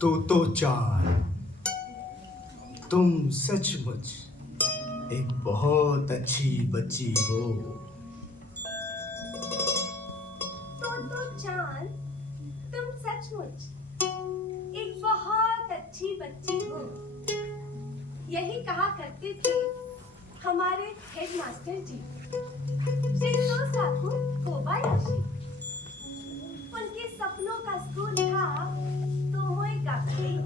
तो चार, तुम सचमुच एक बहुत अच्छी बच्ची हो। तो चांद, तुम सचमुच एक बहुत अच्छी बच्ची हो। यही कहा करते थे हमारे हेडमास्टर जी, श्री सोसाकू कोबायाशी। उनके सपनों का स्कूल था तोमोए गाकुइन।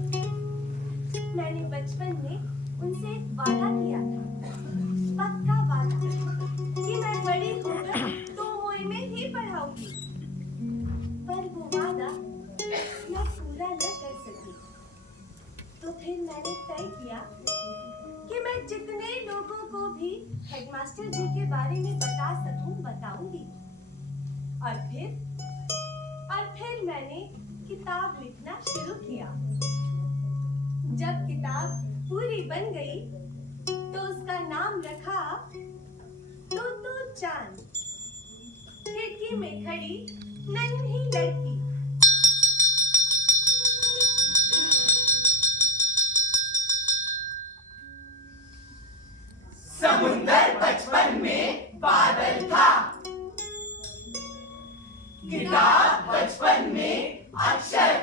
मैंने बचपन में उनसे एक वादा किया था, पक्का वादा, कि मैं बड़ी होकर तोमोए में ही पढ़ाऊंगी। पर वो वादा मैं पूरा न कर सकी। तो फिर मैंने तय किया कि मैं जितने लोगों को भी हेडमास्टर जी के बारे में बता सकूं बताऊंगी। और फिर मैंने किताब लिखना शुरू किया। जब किताब पूरी बन गई तो उसका नाम रखा तो चांद, खिड़की में खड़ी नन्ही लड़की। समुंदर बचपन में बादल था, किताब बचपन में अक्षर,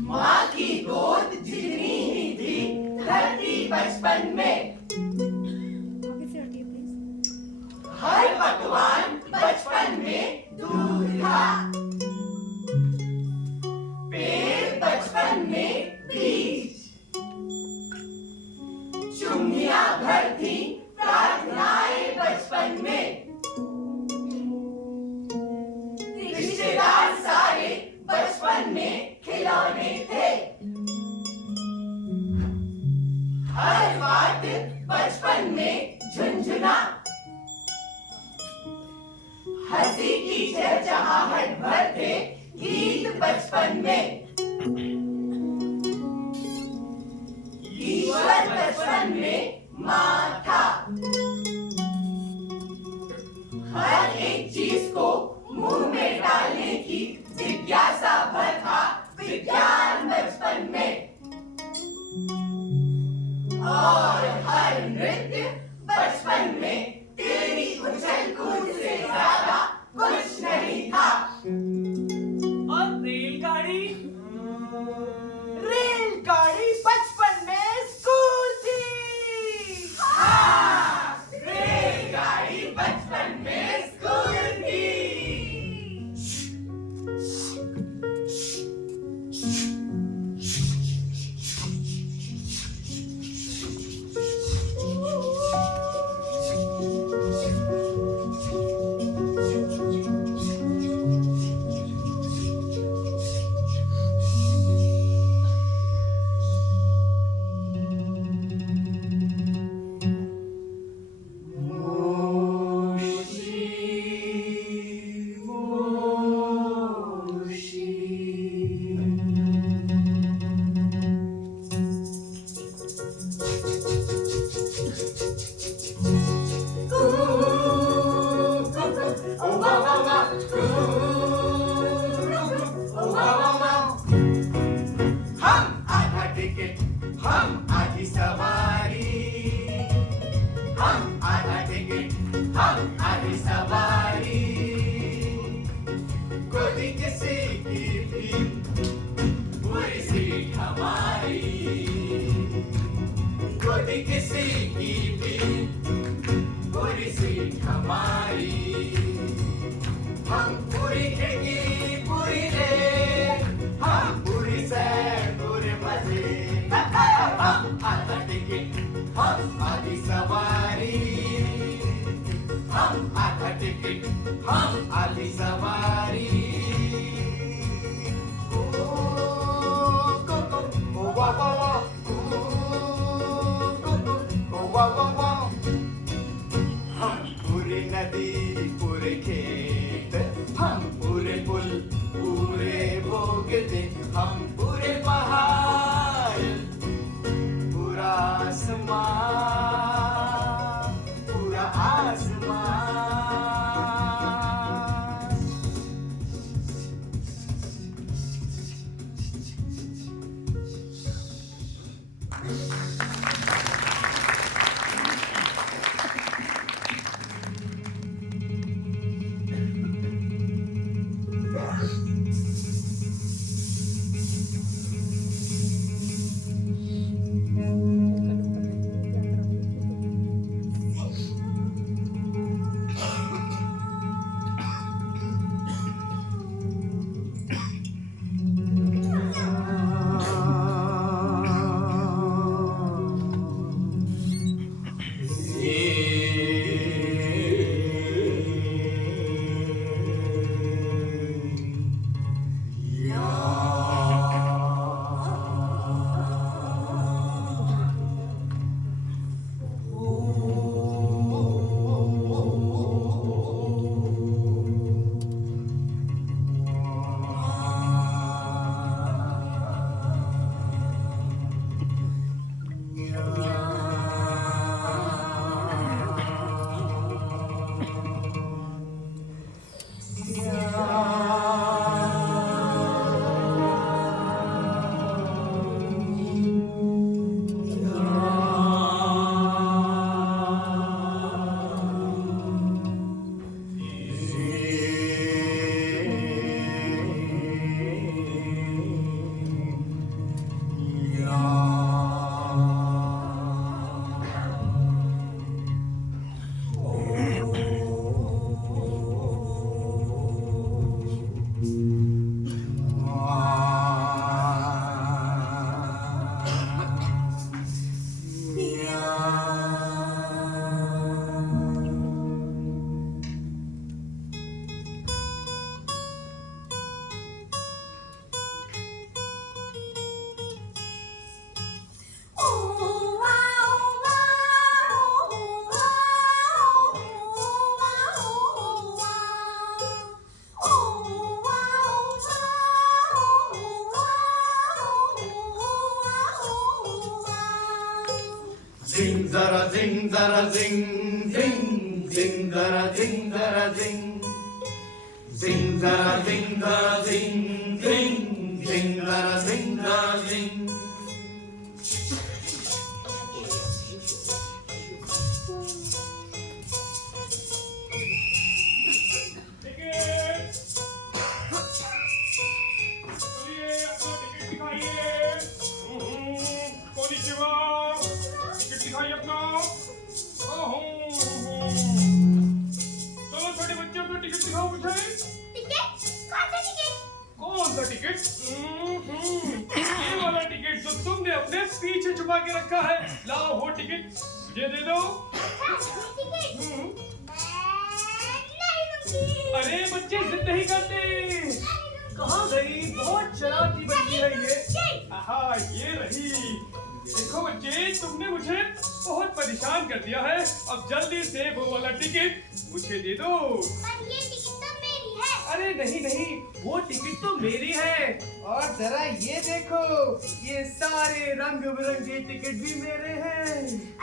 माँ की गोद जितनी ही थी धरती बचपन में। हर पकवान बचपन में दूध था, पेड़ बचपन में बीज, चुंगियां भर थी प्रार्थनाएं बचपन में। रिश्तेदार सारे बचपन में खिलौने थे, हर बात बचपन में झुनझुना, हंसी की चहचहाहट भर थे गीत बचपन में। ईश्वर बचपन में माँ था, हर एक चीज को मुंह में डालने की जिज्ञासा भर था विज्ञान बचपन में। और हर नृत्य बचपन में तेरी उछल कूद से ज्यादा कुछ नहीं था। और रेलगाड़ी बचपन में स्कूल थी। हाँ, रेलगाड़ी बचपन में स्कूल थी। zara zing zara zing zing zing zara zing zara zing zing zara zing zara zing zing zing zara zing zara zing. Ticket चलिए अपना टिकट दिखाइए कोनिचिवा टिकट दिखाइए अपना चलो छोटे बच्चे अपना टिकट दिखाओ मुझे कौन सा टिकट ये वाला टिकट जो तुमने अपने पीछे छुपा के रखा है लाओ वो टिकट मुझे दे दो अरे बच्चे जिद नहीं करते कहाँ गई बहुत शरारती बच्ची है ये हाँ ये रही देखो बच्चे तुमने मुझे बहुत परेशान कर दिया है अब जल्दी से वो वाला टिकट मुझे दे दो अरे नहीं नहीं वो टिकट तो मेरी है और जरा ये देखो ये सारे रंग बिरंगे टिकट भी मेरे हैं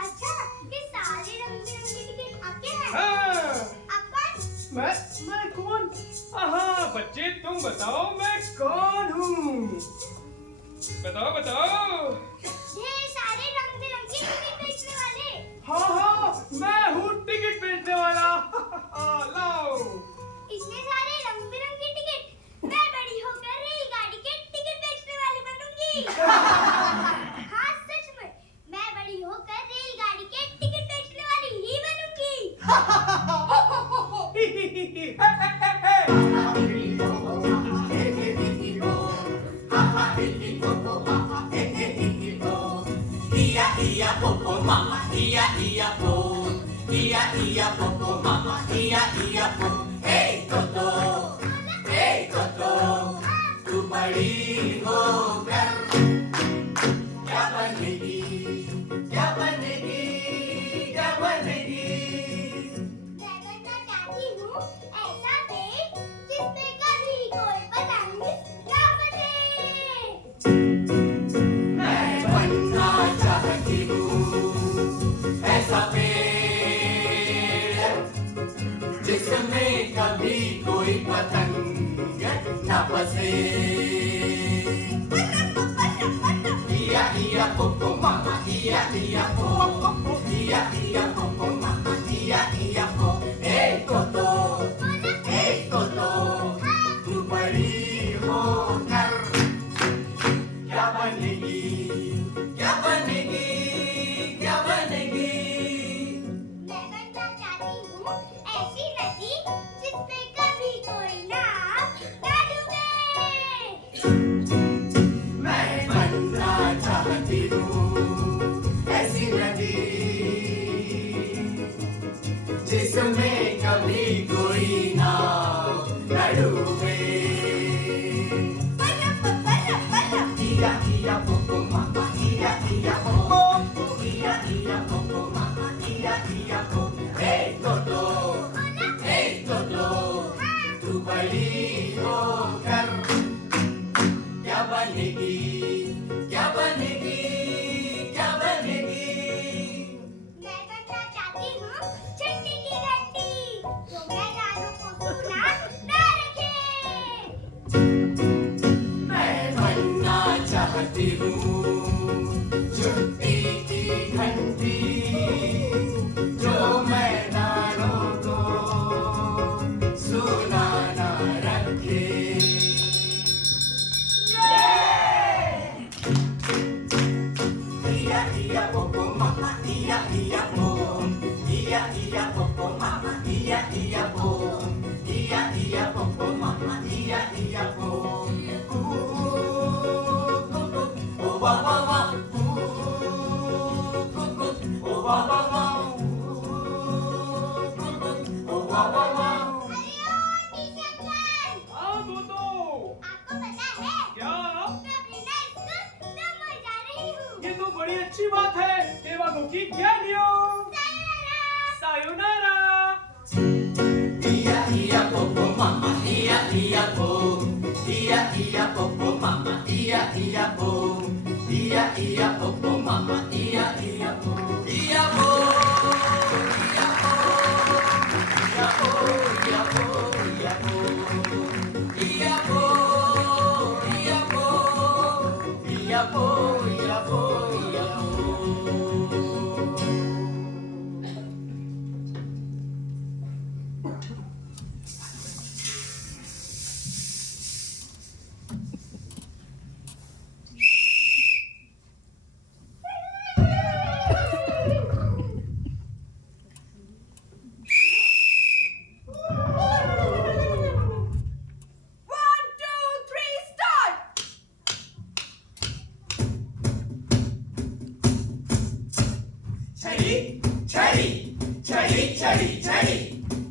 अच्छा ये सारे रंग-बिरंगे टिकट आपके हैं हाँ आपका मैं कौन हाँ बच्चे तुम बताओ मैं कौन हूँ बताओ बताओ ये सारे रंग-बिरंगे टिकट बेचने वाले हाँ हाँ मैं हूँ टिकट बेचने वाला लाओ इतने सारे रंग-बिरंगे टिकट मैं बड़ी होकर रेलगाड़ी के टिकट बेचने वाली बनूंगी हाँ सच में मैं बड़ी होकर रेलगाड़ी के टिकट बेचने वाली ही बनूंगी तू बड़ी होकर क्या बनेगी क्या बनेगी क्या बनेगी मैं बनना चाहती हूँ ऐसा देश जिसमें कभी कोई पतंग ना फंसे मैं बनना चाहती हूँ ऐसा पेड़ जिसमें कभी कोई पतंग न फंसे Ia popo mama ia popo ia popo mama ia po hey toto तू बड़ी होकर क्या बनेगी क्या बनेगी क्या बनेगी मैं बनना चाहती हूँ ऐसी नदी जिसमें कभी कोई नाव ना डूबे मैं बनना चाहती हूँ ऐसी नदी जिसमें कभी कोई नाव न डूबे ia popo mama ia popo ia popo mama ia po hey toto तू बड़ी होकर क्या बनेगी क्या बनेगी क्या बनेगी मैं बनना चाहती हूँ चटनी की घंटी जो मैदानों को सुना ना रखे मैं बनना चाहती हूँ छुट्टी की घंटी जो मैदानों को सुना ना रखे ia popo mama ia po ia popo mama ia po ia popo mama ia po oh wa wa wa oh wa wa wa oh wa wa wa अरे ओ टीचर जान हाँ दो आपको पता है क्या मैं अपनी नई स्कूल नंबर जा रही हूँ ये तो बड़ी अच्छी बात है देवा को की क्या लियो sayonara ia popo mama ia po ia popo mama ia po ia popo mama ia po ia po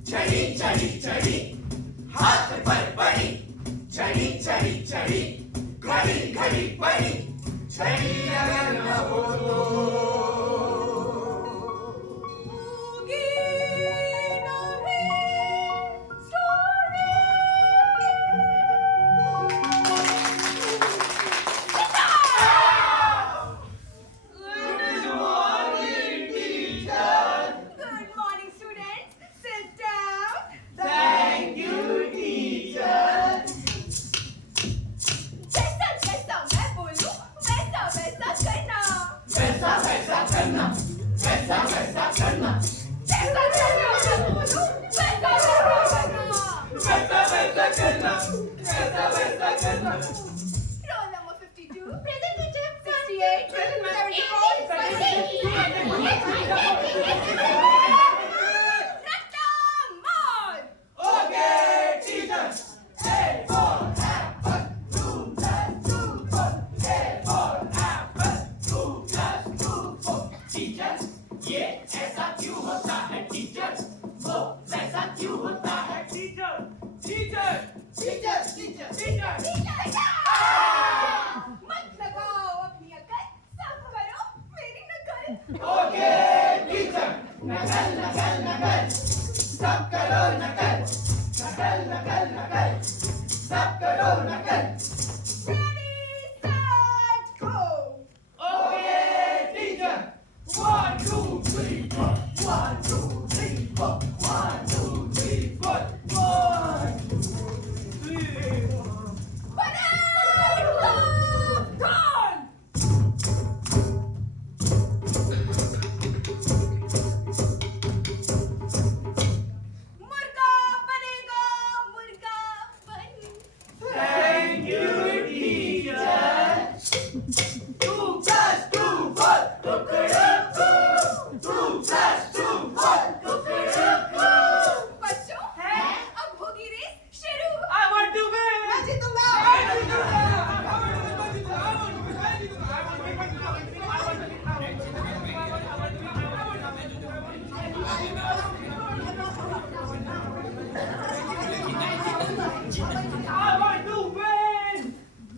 चढ़ी चढ़ी चढ़ी हाथ पर बड़ी चढ़ी चढ़ी चढ़ी घड़ी घड़ी पड़ी छड़ी अगर न हो तो होगी नहीं story. Good morning, students. Sit down. Thank you, teacher. जैसा जैसा मैं बोलूं, वैसा वैसा करना। वैसा वैसा करना वैसा वैसा करना जैसा जैसा मैं बोलूं, वैसा वैसा करना। वैसा वैसा करना वैसा वैसा करना Roll number 52. Present teacher. 68. Present 74. Rattamon. Okay, teacher. A for apple, 2 plus 2 4. A for apple, 2 plus 2 4. Teacher, ये ऐसा क्यों होता है टीचर? वो वैसा क्यों होता है? Teacher teacher teacher teacher teacher मत लगाओ अपनी अकल, सब करो मेरी नकल। ओके टीचर नकल नकल नकल सब करो नकल नकल नकल नकल सब करो नकल Ready, set, go. Okay teacher 1 2 3 4 1 2 3 4 1 2 3 4 1 Parade of gone. मुर्गा बनेगा मुर्गा बन। थैंक यू टीचर 2 plus 2 4 टुकड़ों 2 plus 2 4 टुकड़ों बच्चों, अब होगी रेस शुरू। I want to win मैं जीतूंगा। I want to win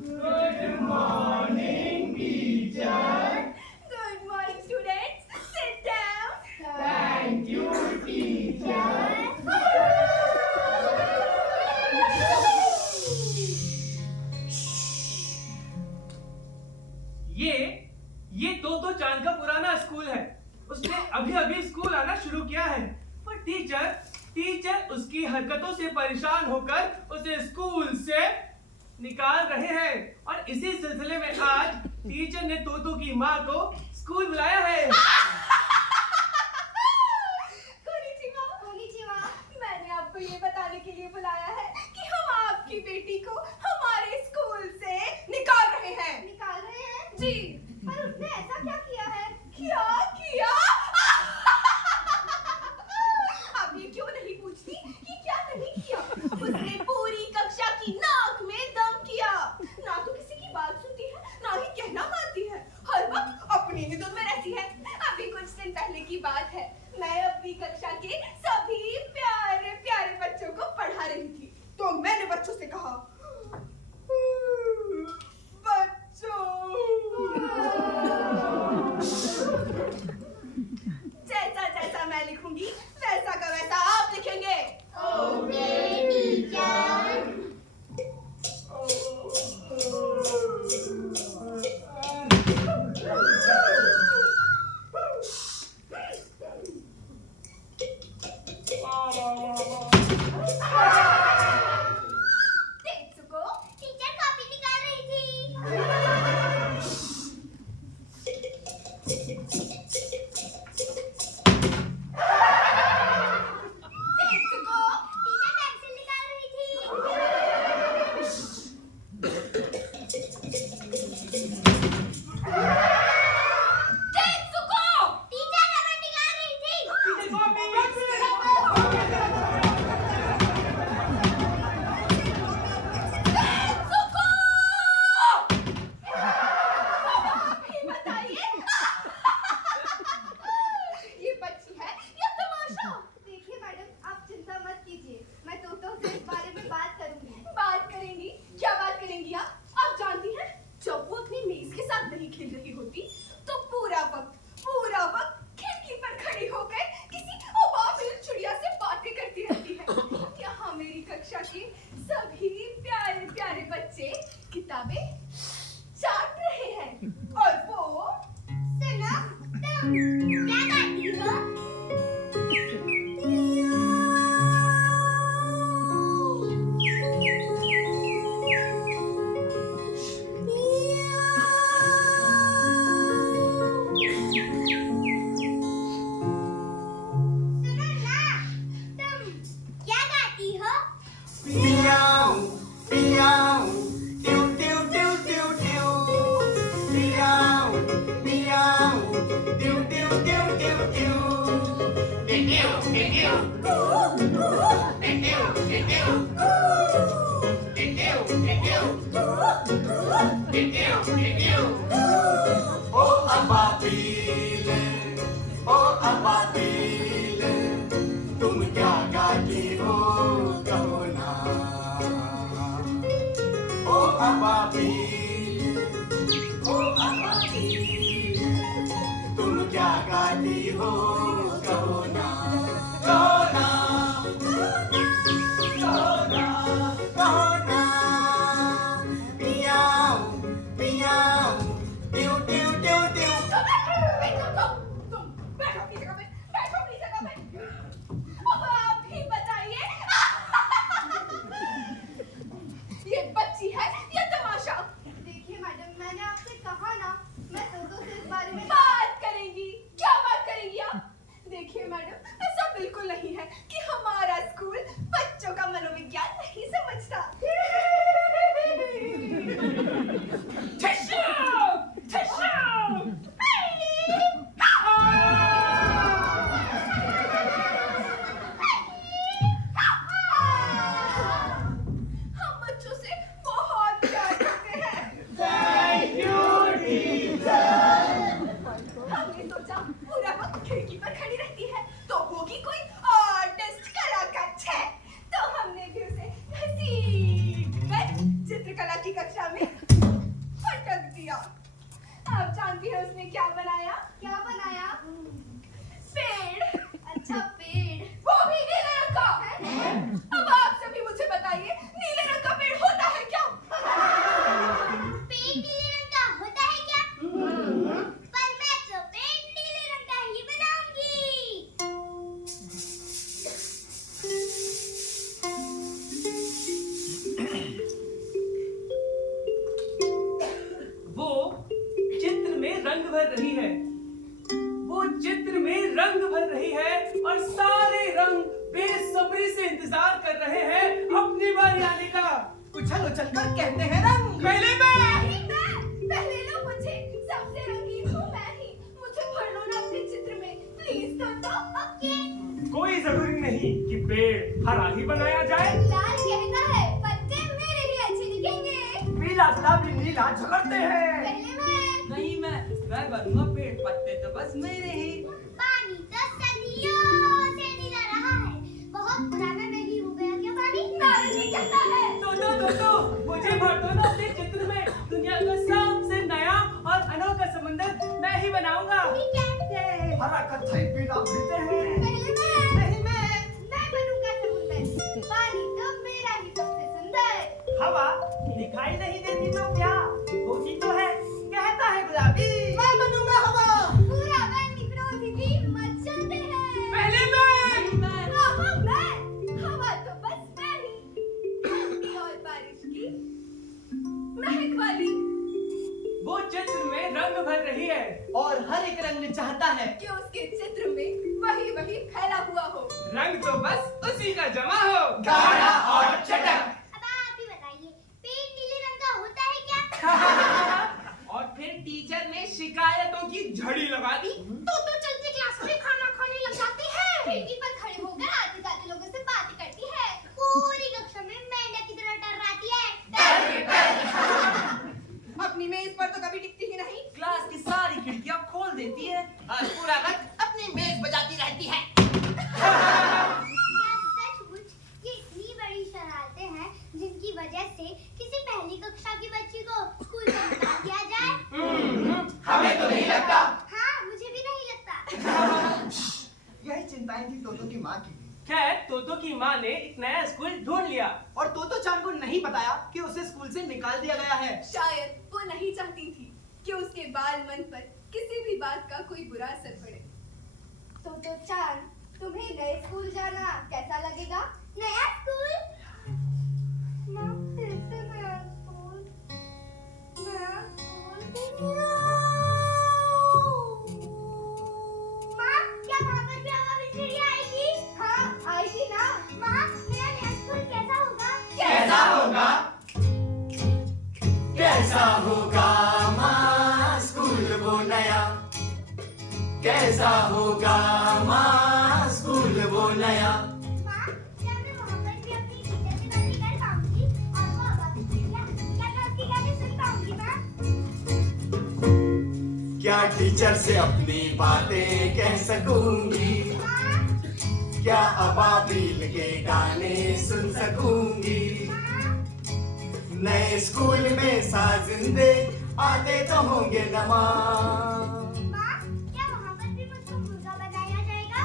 Good morning, teacher. Good morning, students. Sit down. Thank you, teacher. ये तो चांद का पुराना स्कूल है। उसने अभी अभी स्कूल आना शुरू किया है, पर टीचर उसकी हरकतों से परेशान होकर उसे स्कूल से निकाल रहे हैं। और इसी सिलसिले में आज टीचर ने तोतो की माँ को स्कूल बुलाया है। कोनिचिवा, मैंने आपको ये बताने के लिए बुलाया है कि हम आपकी बेटी को हमारे स्कूल से निकाल रहे हैं। निकाल रहे हैं? जी। पर उसने ऐसा क्या किया है? क्या किया? आप ये क्यों नहीं पूछती कि क्या नहीं किया? उसने पूरी कक्षा की नाक में दम किया। ना तो किसी की बात सुनती है, ना ही कहना मानती है। हर वक्त अपनी ही धुन में रहती है। अभी कुछ दिन पहले की बात है, मैं अपनी कक्षा के सभी प्यारे प्यारे बच्चों को पढ़ा रही थी, तो मैंने बच्चों से कहा, बच्चों कक्षा के सभी प्यारे प्यारे बच्चे किताबें चाट रहे हैं और वो सुनो तुम क्या गाती हो? तुम क्या गाती हो कहो ना। ओ अबाबील, ओ अबाबील, तुम क्या गाती हो कहो ना। कहो ना, कहो ना, कहो ना। मियाऊ, मियाऊ, टिव टिव टिव टिव। तुम बैठो अपनी जगह पे, बैठो अपनी जगह पे। अब आप ही बताइए ये बच्ची है या तमाशा? देखिए मैडम, मैंने आपसे कहा ना, मैं तोतो से इस बारे में बात करेंगी, क्या बात करेंगी आप? देखिए मैडम, ऐसा बिल्कुल नहीं है कि हमारा स्कूल बच्चों का मनोविज्ञान नहीं समझता। हम बच्चों से बहुत प्यार करते हैं। हमने सोचा पूरा वक्त खिड़की पर खड़ी रहती है तो होगी कोई आर्टिस्ट कलाकार छे, तो हमने भी उसे घसीटकर चित्रकला की कक्षा में पटक दिया। आप जानती हैं उसने क्या बनाया? क्या बनाया? पेड़। अच्छा, पेड़। वो भी नीले रंग का। अब आप सभी मुझे बताइए, नीले रंग का पेड़ होता है क्या? पेड़ नीले रंग का होता है क्या? पर मैं तो पेड़ नीले रंग का ही बनाऊंगी। वो चित्र में रंग भर रही है, वो चित्र में रंग भर रही है और सारे रंग बेसब्री से इंतजार कर रहे हैं अपनी बारी आने का। उछल उछल कर कहते हैं रंग। पहले मैं। पहले लो मुझे, सबसे रंगीन हूँ मैं ही। मुझे भर लो ना अपने चित्र में, प्लीज तो। ओके। कोई जरूरी नहीं कि पेड़ हरा ही बनाया जाए। लाल कहता है पत्ते मेरे ही अच्छे दिखेंगे। पीला गुलाबी नीला झगड़ते हैं। पहले मैं। नहीं मैं बनूंगा पेड़, पत्ते तो बस मेरे ही। पानी तो सदियों से नीला रहा है, बहुत पुराना नहीं हो गया क्या पानी? नारंगी कहता है। तो मुझे भर दो ना अपने चित्र में। दुनिया का सबसे नया और अनोखा समुंदर मैं ही बनाऊंगा। ठीक है। हरा कत्थई पीला भिड़ते हैं। पहले मैं। नहीं मैं बनूंगा समुंदर, पानी तो मेरा ही सबसे सुंदर। हवा दिखाई नहीं देती तो क्या होती तो है, कहता है गुलाबी। मैं बनूंगा हवा। पूरा वन विरोधी भी मचलते हैं। पहले नहीं मैं। मैं हवा तो बस मैं ही। और बारिश की महक वाली। वो चित्र में रंग भर रही है और हर एक रंग चाहता है कि उसके चित्र में वही वही फैला हुआ हो। रंग तो बस उसी का जमा हो। गाढ़ा और चटक। अब आप ही बताइए, पेड़ नीले रंग का होता है क्या? और फिर टीचर ने शिकायतों की झड़ी लगा दी। तो चलती क्लास में खाना खाने लग जाती है, खिड़की पर खड़े होकर आते जाते लोगों से बातें करती है, पूरी कक्षा में मेंढक की तरह डराती है। अपनी मेज पर तो कभी टिकती ही नहीं। क्लास की सारी खिड़कियां खोल देती है और पूरा वक्त अपनी मेज बजाती रहती है। क्या सचमुच ये इतनी बड़ी शरारतें हैं जिनकी वजह से किसी पहली कक्षा की बच्ची को स्कूल से निकाल दिया जाए? हमें तो नहीं लगता। हाँ, मुझे भी नहीं लगता। यही चिंताएं थी तोतो की माँ ने एक नया स्कूल ढूंढ लिया। और तोतो चान को नहीं बताया कि उसे स्कूल से निकाल दिया गया है। शायद वो नहीं चाहती थी कि उसके बाल मन पर किसी भी बात का कोई बुरा असर पड़े। तो चान, तुम्हें नए स्कूल जाना कैसा लगेगा? नया स्कूल? माँ, फिर से नया स्कूल? नया स्कूल? माँ, क्या वहाँ पर भी हवा बिजली आएगी? हाँ, आएगी ना। माँ, मेरा नया स्कूल कैसा होगा? कैसा होगा? कैसा होगा माँ स्कूल वो नया? कैसा होगा माँ स्कूल वो नया? माँ, क्या मैं वहाँ पर भी अपनी टीचर से बातें कर पाऊंगी? और वो हवा बिजली क्या मैं उसकी गाली सुन पाऊंगी माँ? क्या टीचर से अपनी बातें कह सकूंगी? क्या अबाबिल के गाने सुन सकूंगी? नए स्कूल में साजिंदे आते तो होंगे न माँ? माँ, क्या वहाँ पर भी मुझको मुर्गा बनाया जाएगा?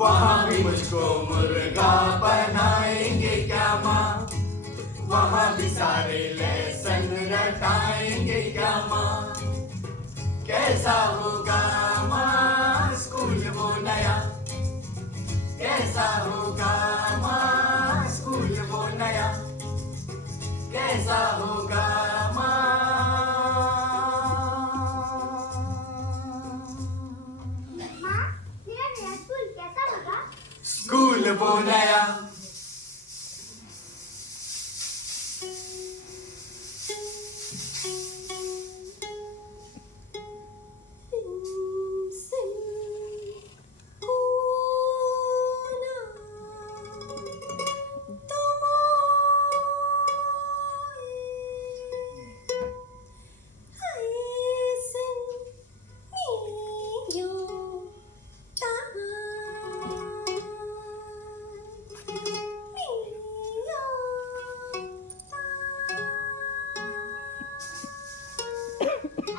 वहाँ भी मुझको मुर्गा बनाएंगे क्या माँ? वहाँ भी सारे लेसन रटाएंगे क्या माँ? कैसा होगा माँ स्कूल वो नया? कैसा होगा माँ स्कूल वो नया? कैसा होगा माँ? माँ, मेरा नया स्कूल कैसा होगा? स्कूल वो नया।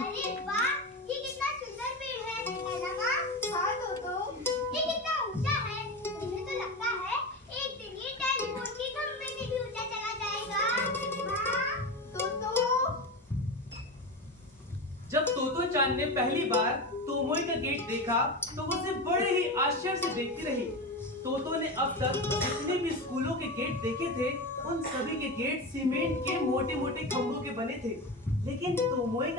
अरे वाह, ये कितना सुंदर पेड़ है ना माँ? हाँ तो ये कितना ऊंचा है। मुझे तो लगता है एक दिन ये टेलीफोन के खंभे से भी ऊंचा चला जाएगा। माँ, जब तोतो चान ने पहली बार तोमोई का गेट देखा तो वो उसे बड़े ही आश्चर्य से देखती रही। तोतो ने अब तक जितने भी स्कूलों के गेट देखे थे उन सभी के गेट सीमेंट के मोटे मोटे खंभों के बने थे, लेकिन तोमोई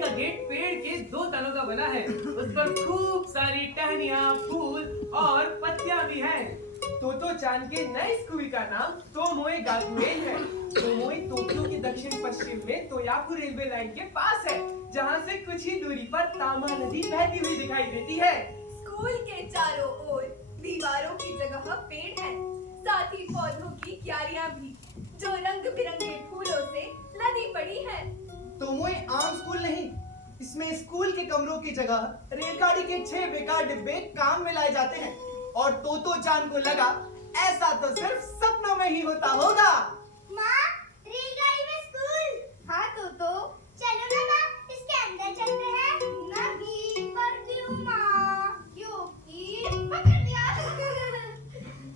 का गेट पेड़ के 2 तलों का बना है। उस पर खूब सारी टहनियाँ, फूल और पत्तियां भी हैं। तोतो चान के नए स्कूल का नाम तोमोई गाकुएन है। तोमोई टोक्यो के दक्षिण पश्चिम में तोयाकु रेलवे लाइन के पास है, जहाँ से कुछ ही दूरी पर तामा नदी बहती हुई दिखाई देती है। स्कूल के चारों ओर दीवारों की जगह पेड़ हैं, साथ ही पौधों की क्यारियां भी, जो रंग बिरंगे फूलों से लदी पड़ी हैं। तोमोई आम स्कूल नहीं, इसमें स्कूल के कमरों की जगह रेलगाड़ी के 6 बेकार डिब्बे काम में लाए जाते हैं। और तोतो चान को लगा ऐसा तो सिर्फ सपनों में ही होता होगा। माँ, रेलगाड़ी में स्कूल? हाँ तो चलो ना माँ, इसके अंदर चलते हैं। नहीं, पर क्यों माँ? क्योंकि पकड़ लिया।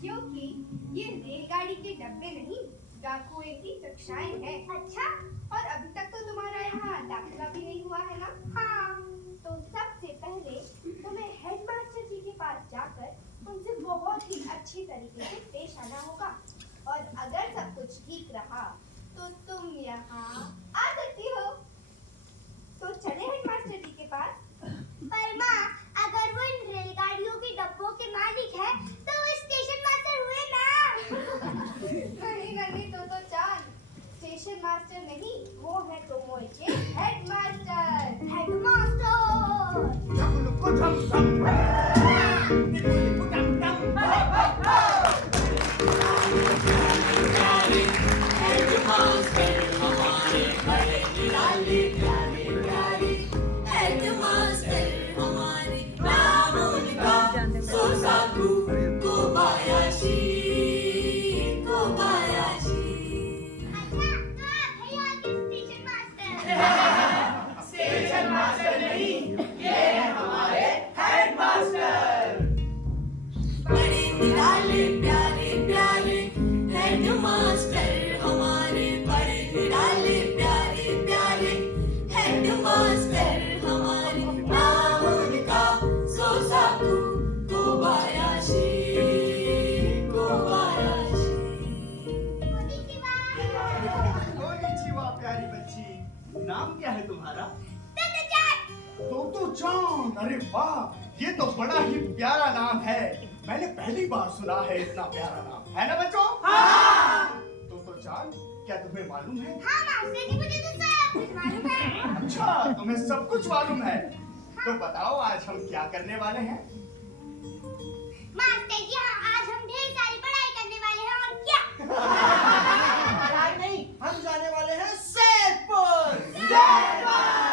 क्योंकि ये रेलगाड़ी के डब्बे नहीं, डाकुए की कक्षाएं हैं। अच्छा, और अभी तक तो तुम्हारा यहाँ दाखिला भी नहीं हुआ है ना? हाँ। तो सबसे पहले तुम्हें हेडमास्टर जी के पास जाकर उनसे बहुत ही अच्छी तरीके से पेश आना होगा। और अगर सब कुछ ठीक रहा तो तुम यहाँ आ सकती हो। तो चले हेडमास्टर जी के पास। पर माँ, अगर वो इन रेलगाड़ियों के डब्बों के मालिक है तो वो स्टेशन मास्टर हुए ना। नहीं तो चान, स्टेशन मास्टर नहीं, वो है तोमोई के हेडमास्टर। अच्छा, तो आप है यहाँ के स्टेशन मास्टर। प्यारे प्यारे हेडमास्टर हमारे बड़े निराले प्यारे प्यारे हेडमास्टर हमारे नाम उनका सोसाकू कोबायाशी कोबायाशी। कोनिचिवा प्यारी बच्ची, नाम क्या है तुम्हारा? तोतो-चान, अरे वाह, ये तो बड़ा ही प्यारा नाम है। मैंने पहली बार सुना है इतना प्यारा नाम, है ना बच्चों? हाँ। तोतो-चान, क्या तुम्हें मालूम है? हाँ मास्टर जी, मुझे तो सब कुछ मालूम है। अच्छा, तुम्हें सब कुछ मालूम है। तो बताओ आज हम क्या करने वाले हैं? मास्टर जी, हाँ आज हम ढेर सारी पढ़ाई करने वाले हैं और क्या? पढ़ाई नहीं, हम जाने वाले हैं सैर पर। सैर पर?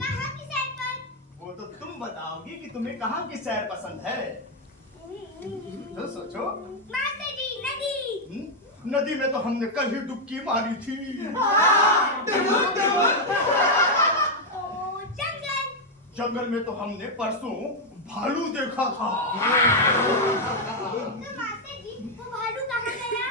कहाँ की सैर पर? वो तो तुम बताओगी कि तुम्हें कहाँ की सैर पसंद है। तो सोचो। मास्टर जी, नदी। नदी में तो हमने कल ही डुबकी मारी थी। ओ जंगल। जंगल में तो हमने परसों भालू देखा था। तो मास्टर जी, वो भालू कहाँ गया?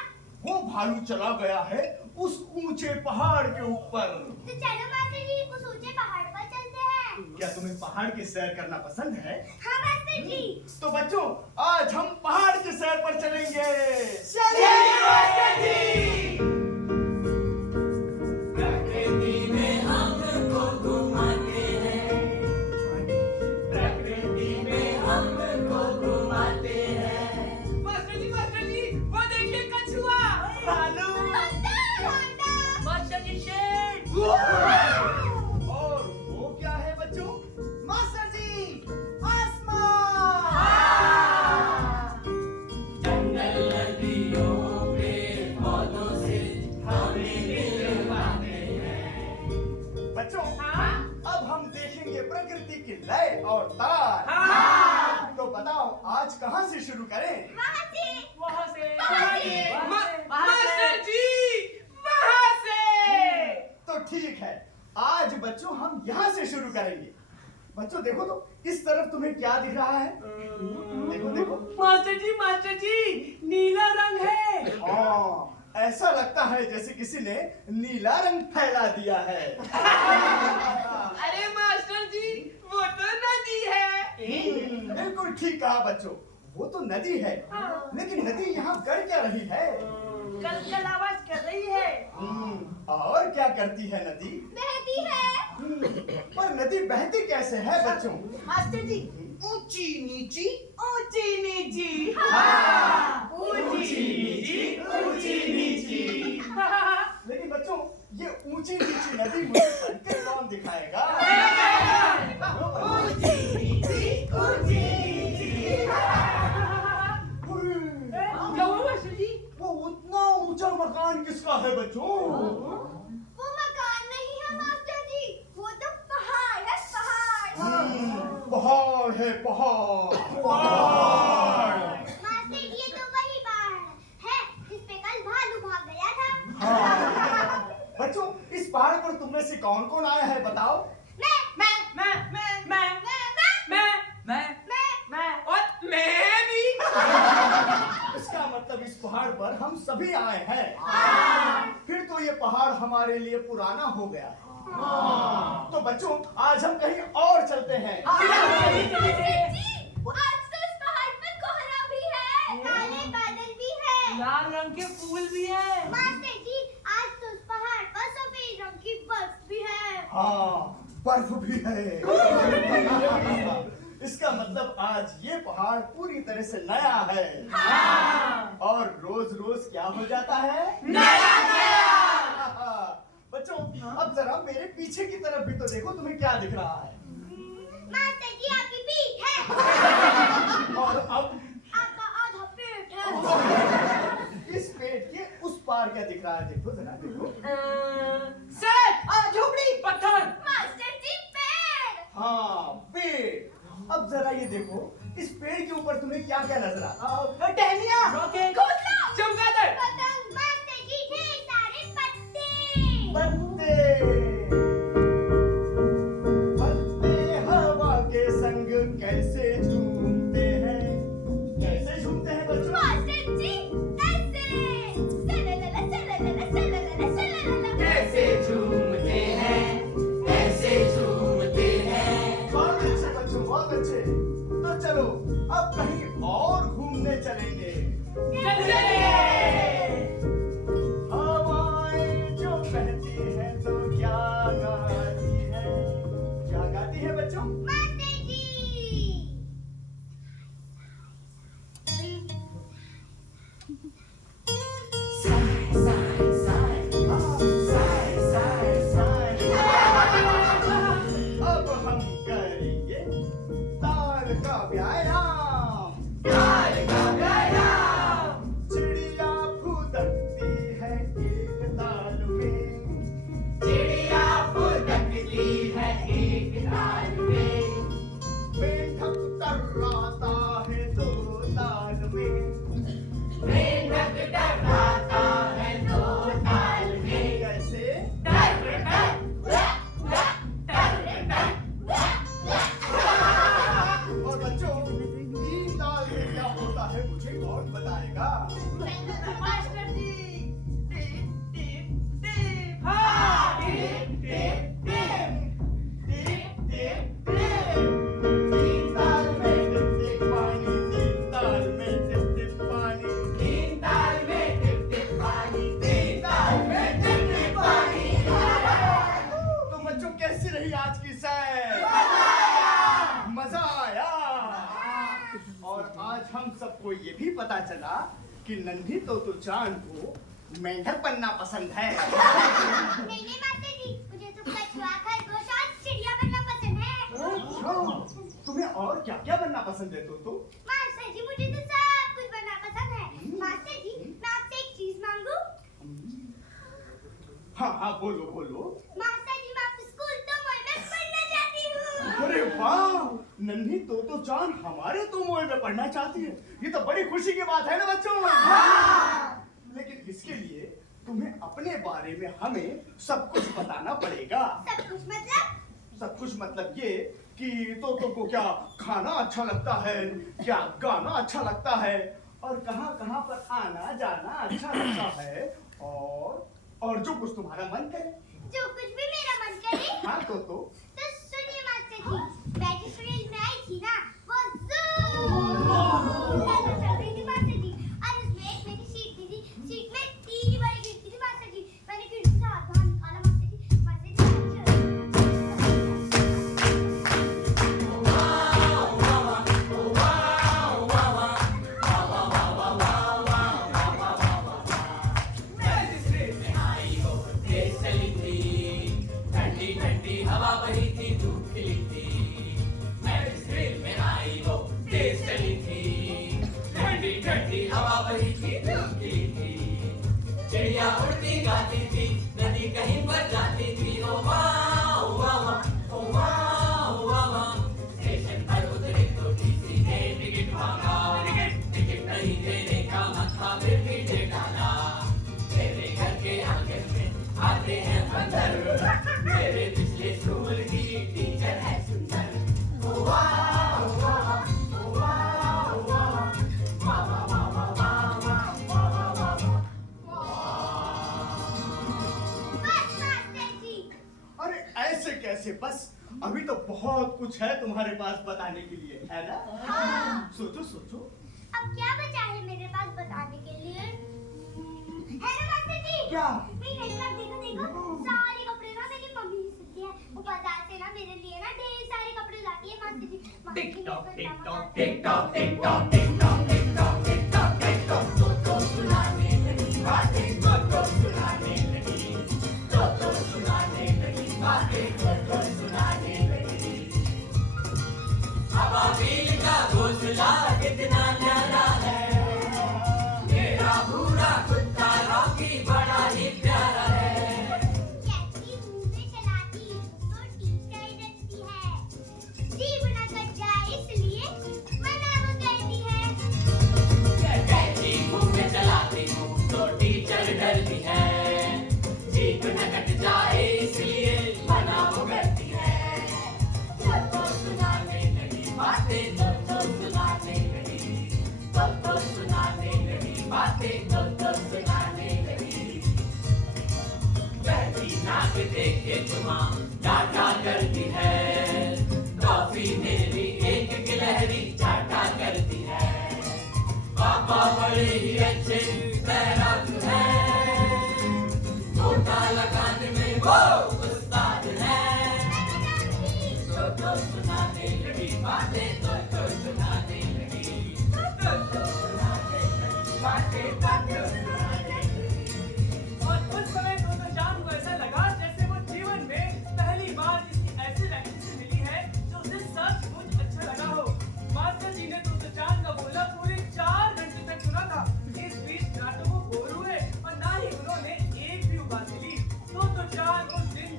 वो भालू चला गया है उस ऊंचे पहाड़ के ऊपर। तो चलो मास्टर जी, उस ऊंचे पहाड़ पर चलते हैं। क्या तुम्हें पहाड़ की सैर करना पसंद है? हाँ मास्टर जी। तो बच्चों, आज हम पहाड़ की सैर पर चलेंगे। चलिए मास्टर जी। प्रकृति में हमको घुमाते हैं, प्रकृति में हमको घुमाते हैं। मास्टर जी, वो देखिए कछुआ। भालू। मास्टर जी शेर। और वो क्या है बच्चों? मास्टर जी, आसमान। जंगल नदियों पेड़ पौधों से हमें मिलवाते हैं। बच्चों, अब हम देखेंगे प्रकृति की लय और ताल। तो बताओ आज कहाँ से शुरू करें? वहाँ से। वहाँ से। मास्टर जी, वहाँ से। तो ठीक है, आज बच्चों हम यहाँ से शुरू करेंगे। बच्चों देखो तो इस तरफ तुम्हें क्या दिख रहा है? देखो देखो। मास्टर जी, नीला रंग है। हाँ, ऐसा लगता है जैसे किसी ने नीला रंग फैला दिया है। अरे मास्टर जी, वो तो नदी है। बिल्कुल ठीक कहा बच्चों, वो तो नदी है। लेकिन नदी यहाँ कर क्या रही है? कल आवाज कर रही है। और क्या करती है नदी? बहती है। पर नदी बहती कैसे है बच्चों? मास्टर जी, ऊंची नीची। ऊंची नीची। ऊंची नीची। लेकिन बच्चों, ये ऊंची नीची नदी मुझे पढ़कर कौन दिखाएगा? क्या हुआ मास्टर जी? वो उतना ऊंचा मकान किसका है बच्चों? वो मकान नहीं है मास्टर जी, वो तो पहाड़ है, पहाड़। पहाड़ है पहाड़। मास्टर जी, ये तो वही पहाड़ है जिस पे कल भालू भाग गया था। हाँ। बच्चों, इस पहाड़ पर तुम में से कौन कौन आया है बताओ? मैं और मैं भी। इसका मतलब इस पहाड़ पर हम सभी आए हैं। फिर तो ये पहाड़ हमारे लिए पुराना हो गया। तो बच्चों, आज हम कहीं और चलते हैं। मास्टर जी, आज तो इस पहाड़ पर कोहरा भी है, काले बादल भी है। लाल रंग के फूल भी है। मास्टर जी, आज तो इस पहाड़ पर सफेद रंग की बर्फ भी है। हाँ, बर्फ भी है। इसका मतलब आज ये पहाड़ पूरी तरह से नया है। और रोज रोज क्या हो जाता है? बच्चों, अब जरा मेरे पीछे की तरफ भी तो देखो, तुम्हें क्या दिख रहा है? मास्टर जी, आपकी पीठ है। और अब आपका आधा पेट है। इस पेट के उस पार क्या दिख रहा है? देखो जरा देखो। सर, झोपड़ी, पत्थर। मास्टर जी, पेड़। हाँ, पेड़। अब जरा ये देखो, इस पेड़ के ऊपर तुम्हें क्या क्या नजर आता है? टहनिया। रॉकेट, घोंसला, चमगादड़, पतंग। मास्टर जी, ढेर सारे पत्ते। पत्ते। पत्ते हवा के संग कैसे झूमते हैं? कैसे झूमते में। मेंढक टकराता है दो ताल में। कैसे? टक टक टक टक टक टक। और बच्चों, तीन ताल में क्या होता है मुझे कौन बताएगा? मास्टर जी टिप टिप टिप। हाँ tip tip tip. Tip tip tip. तीन ताल में टिप टिप पानी, तीन ताल में टिप टिप पानी। तीन ताल में टिप टिप पानी। तीन ताल में टिप टिप पानी। तो बच्चों कैसी रही आज की सैर? मजा आया। और आज हम सबको ये भी पता चला कि नन्ही तोतो चांद को मेंढक बनना पसंद है। नहीं मास्टर जी, मुझे तो कछुआ, खरगोश और चिड़िया बनना पसंद है। अच्छा, तुम्हें और क्या क्या बनना पसंद है तोतो? मास्टर जी, मुझे तो सब कुछ बनना पसंद है। मास्टर जी, मैं आपसे एक चीज मांगू? हाँ हाँ, बोलो बोलो। मास्टर जी, मैं आपके स्कूल तो मॉल में पढ़ना चाहती हूँ। अरे वाह, नन्ही तोतो चांद हमारे तो मोल में पढ़ना चाहती है। ये तो बड़ी खुशी की बात है ना बच्चों। लेकिन इसके लिए तुम्हें अपने बारे में हमें सब कुछ बताना पड़ेगा। सब कुछ मतलब? सब कुछ मतलब ये कि तोतो को क्या खाना अच्छा लगता है, क्या गाना अच्छा लगता है, और कहाँ कहाँ पर आना जाना अच्छा लगता है, और जो कुछ तुम्हारा मन करे। जो कुछ भी मेरा मन करे। हाँ तोतो। तो सुनिए मास्टर जी, मैं जिस रेल में आई थी ना, वो चल रही थी मास्टर जी, और उसमें एक मेरी सीट थी। सीट में 3 बड़ी खिड़की थी मास्टर जी। मैंने खिड़की से हाथ बाहर निकाला मास्टर जी। मास्टर जी, तेज चली थी, ठंडी ठंडी हवा बही थी, धूप खिली थी। मैं जिस रेल में आई वो तेज चली थी, ठंडी ठंडी हवा बही थी, धूप खिली थी। चिड़िया उड़ती गाती थी, नदी कहीं पर जाती थी। ओ वाह ओ वाह ओ वाह ओ वाह। स्टेशन पर उतरे तो टीसी ने टिकट मांगा। टिकट नहीं देने का मथा फिर भी दे डाला। मेरे घर के आंगन में आते हैं बंदर, मेरे पिछले स्कूल की टीचर है सुंदर। ओ वाह ओ वाह ओ वाह ओ वाह। वाह वाह वाह वाह वाह वाह वाह वाह वाह। बस मास्टर जी। अरे ऐसे कैसे बस? अभी तो बहुत कुछ है तुम्हारे पास बताने के लिए, है ना? सोचो सोचो। अब क्या बचा है मेरे पास बताने के लिए? है ना मास्टर जी? क्या? मेरी हेडलाइट देखो, सारे कपड़े ना मेरी मम्मी ही सिलती है। वो बाजार से ना मेरे लिए ना ढेर सारे कपड़े लाती है master ji. Tick tock tick tock tick tock tick tock tick tock tick tock tick tock tick tock. तो सुनाने लगी बातें, तो सुनाने लगी, तो सुनाने लगी बातें, तो सुनाने लगी। अबाबील का घोंसला कितना न्यारा है, मेरा भूरा कुत्ता रॉकी बड़ा ही प्यारा है। कैसी मुंह में चलाती तो टीचर डरती है। जीभ न कट जाए इसलिए मना वो करती है। कैची मुंह में चलाती हूँ तो टीचर डरती है। जीभ न कट जाए इसलिए मना वो करती है। तो सुनाने लगी बातें, तो सुनाने लगी, तो सुनाने लगी बातें, तो सुनाने लगी। बहती नाक देख के तुम्हां डांटा करती है। टॉफी मेरी एक गिलहरी चाटा करती है। पापा बड़े ही अच्छे तैराक हैं, गोटा लगाने में वो उस्ताद हैं। तो सुनाने लगी बातें, तो सुनाने लगी, तो सुनाने लगी बातें, तो सुनाने लगी। और उस समय तोतो चांद को ऐसा लगा जैसे वो जीवन में पहली बार किसी ऐसे व्यक्ति से मिली है जो उसे सचमुच अच्छा लगा हो। मास्टर जी ने तोतो चांद का बोला पूरे 4 घंटे तक सुना था। इस बीच ना तो वो बोर हुए और ना ही उन्होंने एक भी बात मिली। तोतो चांद उस दिन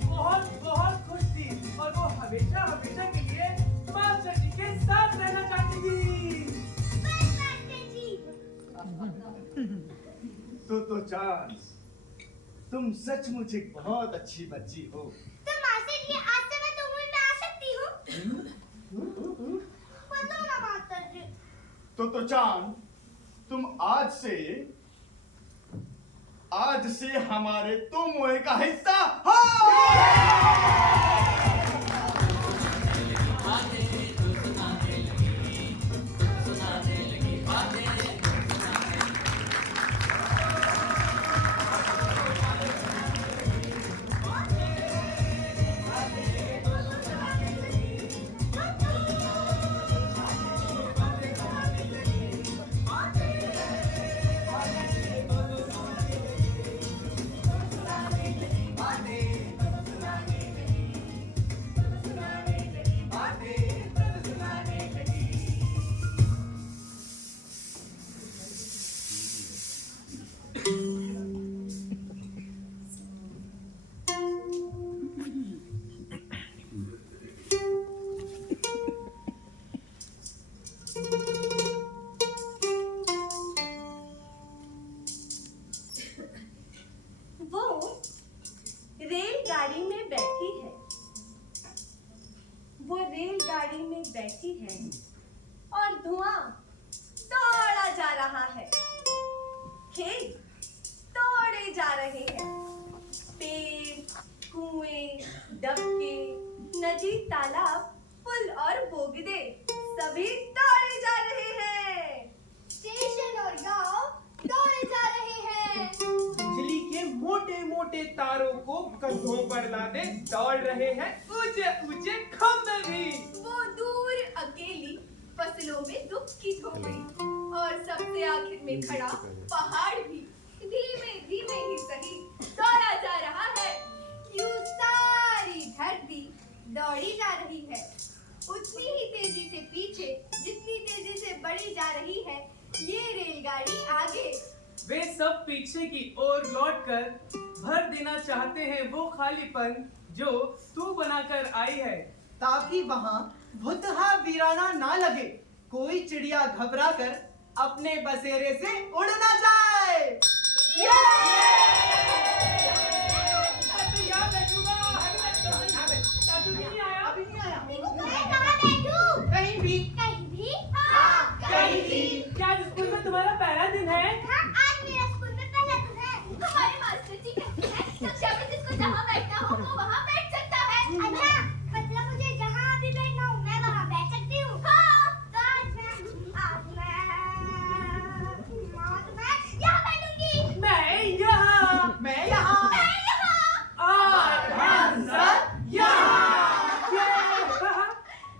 तो चांद, तुम सचमुच एक बहुत अच्छी बच्ची हो। तो मास्टर जी, आज से मैं तुम में आ सकती हूँ? बताओ ना मास्टर जी। तो चांद, तुम आज से हमारे तुम का हिस्सा हो। वो रेलगाड़ी में बैठी है। वो रेलगाड़ी में बैठी है और धुआं दौड़ा जा रहा है। खेत दौड़े जा रहे हैं। पेड़, कुएं, डबके, नदी, तालाब, पुल और बोगदे सभी दौड़े जा रहे हैं। स्टेशन और गांव दौड़े जा रहे हैं। बिजली के मोटे मोटे तारों को कंधों पर लादे दौड़ रहे हैं ऊंचे ऊंचे खंभे भी। वो दूर अकेली फसलों में दुखी हो गई और सबसे आखिर में खड़ा पहाड़ भी धीमे धीमे ही सही दौड़ा जा रहा है। यूं सारी धरती दौड़ी जा रही है, उतनी ही तेजी से पीछे जितनी तेजी से बढ़ी जा रही है ये रेलगाड़ी आगे। वे सब पीछे की ओर लौटकर भर देना चाहते हैं वो खालीपन जो तू बनाकर आई है, ताकि वहाँ भुतहा वीराना ना लगे, कोई चिड़िया घबरा कर अपने बसेरे से उड़ ना जाए। अभी नहीं आया। मैं कहाँ बैठूं? कहीं भी। कहीं भी? हाँ, कहीं भी। क्या स्कूल में तुम्हारा पहला दिन है? हाँ, आज मेरा स्कूल में पहला दिन है। हमारे मास्टर जी कहते हैं कक्षा में जिसको जहाँ बैठना हो वो वहाँ बैठ सकता है। अच्छा, मतलब मुझे जहाँ भी बैठना हो मैं वहाँ बैठ सकती हूँ। हाँ, तो आज मैं यहाँ बैठूंगी। मैं यहाँ। मैं यहाँ। और हम सब यहाँ।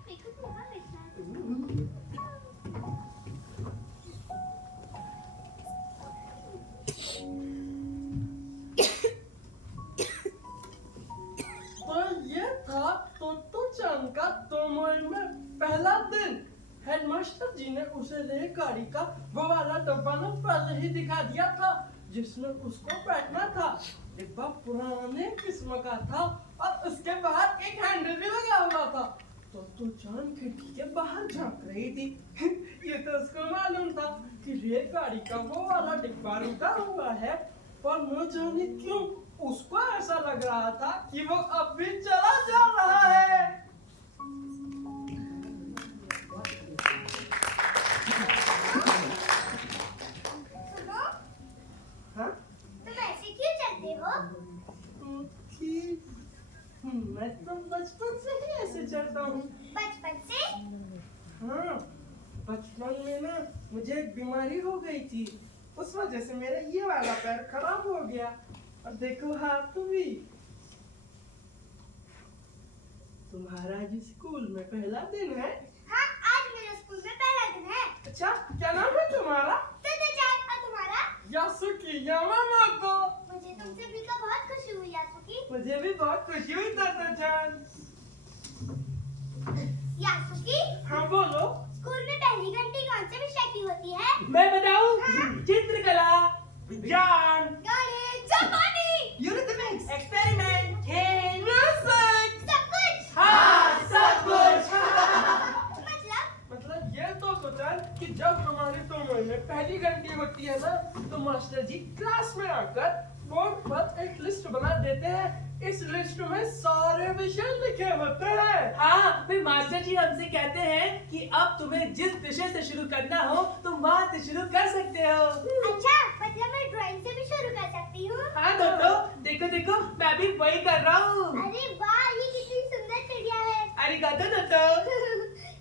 मेरे को वहाँ बैठना है। तो ये था तोतो चांद का तोमोई में पहला दिन। हेडमास्टर जी ने उसे रेलगाड़ी का वो वाला डब्बा ना पहले ही दिखा दिया था जिसमें उसको बैठना था। डिब्बा पुराने किस्म का था और उसके बाहर एक हैंडल भी लगा हुआ था। तो चांद खिड़की के बाहर झांक रही थी। ये तो उसको मालूम था कि रेलगाड़ी का वो वाला डिब्बा रुका हुआ है, पर न जाने क्यों उसको ऐसा लग रहा था कि वो अब भी चला जा रहा है। सुनो, हाँ? तुम ऐसे क्यों चलते हो? ठीक। मैं तो बचपन से ही ऐसे चलता हूँ। बचपन से? हाँ, बचपन में ना मुझे एक बीमारी हो गई थी, उस वजह से मेरा ये वाला पैर खराब हो गया और देखो हाथ भी। तुम्हारा आज स्कूल में पहला दिन है? हाँ, आज मेरे स्कूल में पहला दिन है। अच्छा, क्या नाम है तुम्हारा? तो और तुम्हारा? यासुकी यामामोतो। मुझे तुमसे मिलकर बहुत खुशी हुई यासुकी। मुझे भी बहुत खुशी हुई तोतो-चान। यासुकी, हाँ बोलो। स्कूल में पहली घंटी कौन से विषय की होती है? मैं बताऊं? चित्रकला, विज्ञान, गणित, जापानी, यूरिथमेटिक्स, एक्सपेरिमेंट, खेल, म्यूजिक। सब कुछ। हाँ, सब कुछ। मतलब? मतलब ये तो सोचा कि जब हमारे 2 महीने पहली घंटी होती है ना तो मास्टर जी क्लास में आकर बोर्ड पर एक लिस्ट बना देते हैं। इस लिस्ट में सारे विषय लिखे होते हैं। हाँ, फिर मास्टर जी हमसे कहते हैं कि अब तुम्हें जिस विषय से शुरू करना हो तुम वहाँ से शुरू कर सकते हो। अच्छा, मतलब मैं ड्राइंग से भी शुरू कर सकती हूँ? हाँ तो देखो देखो मैं भी वही कर रहा हूँ। अरे वाह, ये कितनी सुंदर चिड़िया है। अरिगातो तो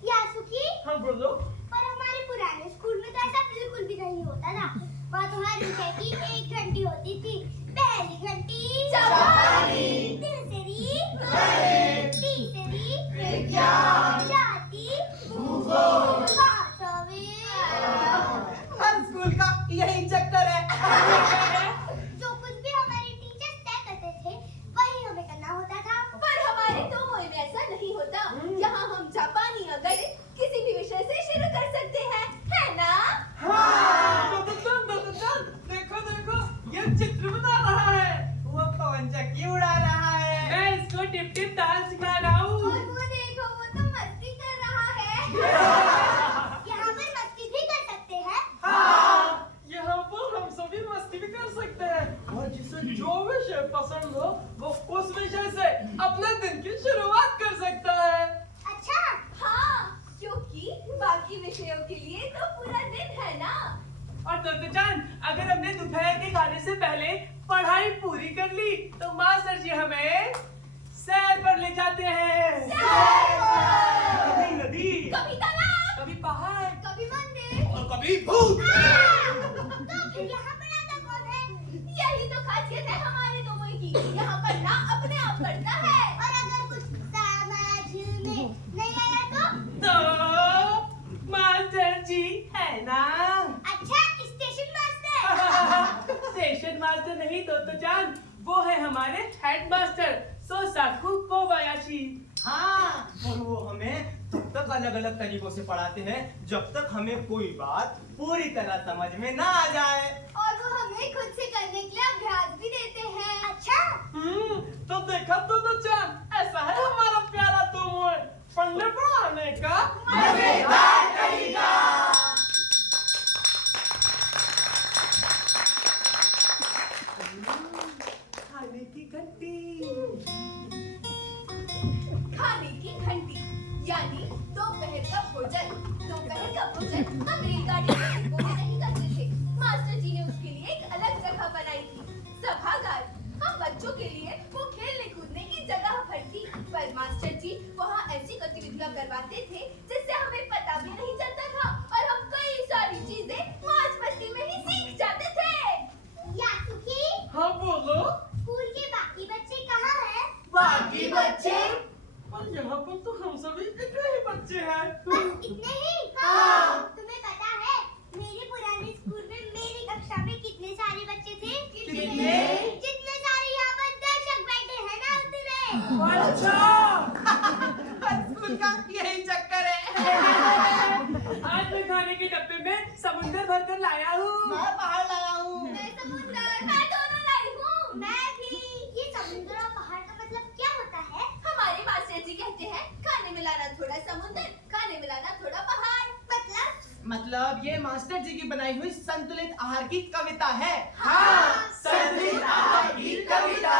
यासुकी, हाँ बोलो। पर हमारे पुराने स्कूल में तो ऐसा बिल्कुल भी नहीं होता था। वहाँ तो हर विषय की एक घंटी होती थी। पहली घंटी जापानी, दूसरी गणित, तीसरी विज्ञान, चौथी भूगोल। पांचवी हर स्कूल का यही चक्कर है। जो कुछ भी हमारे टीचर्स तय करते थे वही हमें करना होता था। पर हमारे तो में ऐसा नहीं होता। यहाँ हम जापानी या गणित किसी भी विषय से शुरू कर सकते हैं, है ना? हाँ। देखो देखो ये चित्र बना रहा है। वो पवन चक्की उड़ा रहा है। मैं इसको टिप टिप ताल सिखा रहा हूँ। और वो देखो, वो तो मस्ती कर रहा है। यहाँ पर मस्ती भी कर सकते हैं। हाँ, यहाँ पर हम सभी मस्ती भी कर सकते हैं और जिसे जो विषय पसंद हो वो उस विषय से अपने दिन की शुरुआत कर सकता है। अच्छा, हाँ, क्योंकि बाकी विषयों के लिए तो पूरा दिन है ना। और तो जान, अगर हमने दोपहर के खाने से पहले पढ़ाई पूरी कर ली तो मास्टर जी हमें सैर पर ले जाते हैं। कभी नदी, कभी तालाब, कभी पहाड़, कभी मंदिर। और कभी भूत। तो फिर यहाँ पर आता कौन है? यही तो खासियत है हमारे दोनों की। यहाँ पर ना अपने आप करता है। और अगर कुछ समझ में नहीं आया तो? तो मास्टर जी है ना। अच्छा, स्टेशन मास्टर। स्टेशन मास्टर नहीं तो जान, वो है हमारे हेड मास्टर सोसाकु कोबायाशी। हाँ, और वो हमें तब तक अलग अलग तरीकों से पढ़ाते हैं जब तक हमें कोई बात पूरी तरह समझ में ना आ जाए। और वो हमें खुद से करने के लिए अभ्यास भी देते हैं। अच्छा, तो देखा तो जान, ऐसा है हमारा प्यारा तुम पढ़ने पढ़ाने का मजेदार तरीका। खाने की घंटी। खाने की घंटी यानी दोपहर का भोजन। दोपहर का भोजन हम रेलगाड़ी के डिब्बों में नहीं करते थे। मास्टर जी ने उसके लिए एक अलग जगह बनाई थी, सभागार। हम बच्चों के लिए वो खेलने कूदने की जगह भर थी। पर मास्टर जी वहाँ ऐसी गतिविधियाँ करवाते थे जिससे हमें पता भी नहीं चलता था और हम कई सारी चीजें मौज मस्ती में ही सीख जाते थे। यासुकी, हाँ बोलो। स्कूल के बाकी बच्चे कहाँ हैं? बाकी बच्चे और यहाँ पर तो हम सभी इतने ही बच्चे हैं। बस इतने ही? हाँ। तुम्हें पता है मेरे पुराने स्कूल में मेरी कक्षा में कितने सारे बच्चे थे? कितने? जितने सारे यहाँ पर दर्शक बैठे हैं ना उतने। अच्छा, हर स्कूल का यही चक्कर है। आज मैं खाने के डब्बे में समुद्र भरकर लाया हूँ। मैं पहाड़ लाया हूँ। मैं समुद्र, मैं दोनों लाई हूँ। मैं भी। ये समुद्र और पहाड़ का मतलब क्या होता है? हमारे मास्टर जी कहते हैं खाने में लाना थोड़ा समुद्र, खाने में लाना थोड़ा पहाड़। मतलब ये मास्टर जी की बनाई हुई संतुलित आहार की कविता है। हाँ, संतुलित आहार की कविता।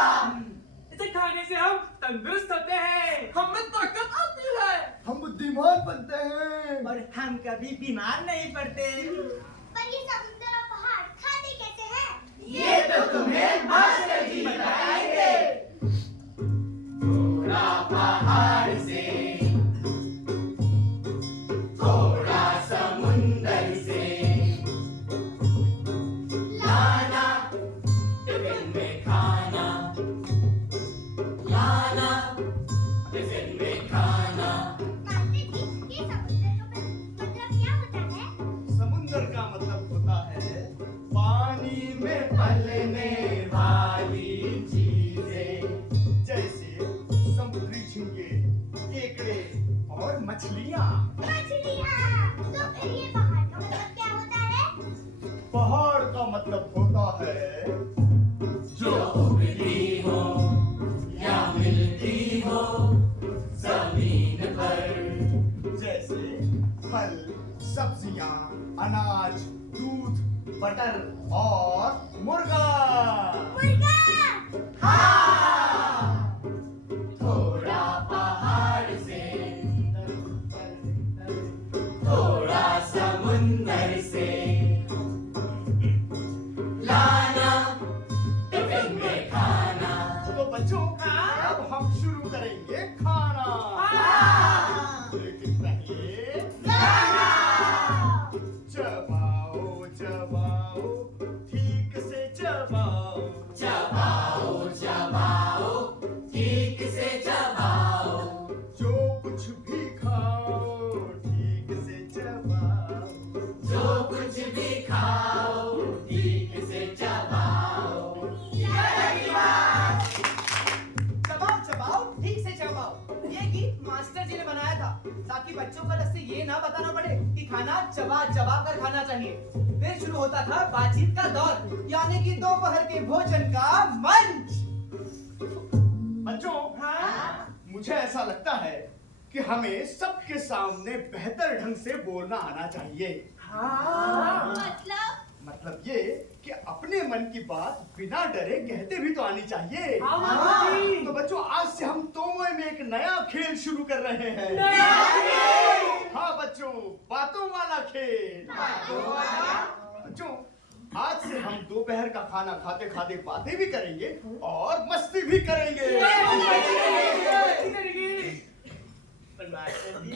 इसे खाने से हम तंदुरुस्त होते हैं। हमें ताकत आती है। हम बुद्धिमान बनते हैं। और हम कभी बीमार नहीं पड़ते। पर ये समुद्र और पहाड़ खाते कैसे हैं? ये तो तुम्हें मास्टर जी बताएंगे। थोड़ा पहाड़ से, थोड़ा समुंदर से, लाना टिफिन में खाना, लाना टिफिन में खाना। मास्टर जी, ये समुद्र का मतलब क्या होता है? समुंदर का मतलब होता है पानी में पलने वाली चीजें, जैसे समुद्री झींगे, केकड़े और मछलियाँ। मछलियाँ। तो फिर ये पहाड़ का मतलब क्या होता है? पहाड़ का मतलब होता है जो उगती हो या मिलती हो जमीन पर। जैसे फल, सब्जियाँ, अनाज, दूध, बटर और मुर्गा। मुर्गा। हाँ। थोड़ा पहाड़ से, थोड़ा समुंदर से लाना टिफिन में खाना। तो बच्चों अब हम शुरू करेंगे खाना। लेकिन पहले चबाओ चबाओ, ठीक से चबाओ। चबाओ चबाओ, ठीक से चबाओ। जो कुछ भी खाओ ठीक से चबाओ। जो कुछ भी खाओ, ठीक से चबाओ। चबाओ चबाओ, ठीक से चबाओ। ये गीत मास्टर जी ने बनाया था ताकि बच्चों को अलग से ये ना बताना पड़े कि खाना चबा चबा कर खाना चाहिए। फिर शुरू होता था बातचीत का दौर, यानी कि दोपहर के भोजन का मंच। बच्चों मुझे ऐसा लगता है कि हमें सबके सामने बेहतर ढंग से बोलना आना चाहिए। मतलब ये कि अपने मन की बात बिना डरे कहते भी तो आनी चाहिए। तो बच्चों आज से हम तोमोए में एक नया खेल शुरू कर रहे हैं। हाँ बच्चों, बातों वाला खेल। बच्चों आज से हम दोपहर का खाना खाते खाते बातें भी करेंगे और मस्ती भी करेंगे। पर मास्टर जी,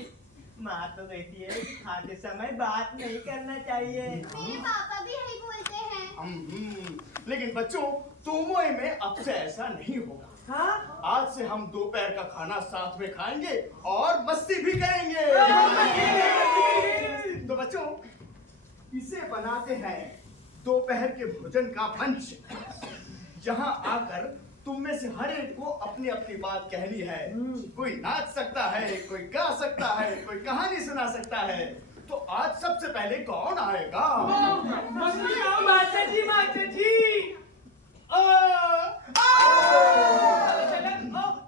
माँ तो कहती है कि खाते समय बात नहीं करना चाहिए। मेरे पापा भी यही बोलते हैं। लेकिन बच्चों तोमोए में अब से ऐसा नहीं होगा। आज से हम दोपहर का खाना साथ में खाएंगे और मस्ती भी करेंगे। तो बच्चों इसे बनाते हैं दोपहर के भोजन का मंच, जहां आकर तुम में से हर एक को अपनी अपनी बात कहनी है। कोई नाच सकता है, कोई गा सकता है, कोई कहानी सुना सकता है। तो आज सबसे पहले कौन आएगा? मास्टर जी, मास्टर जी।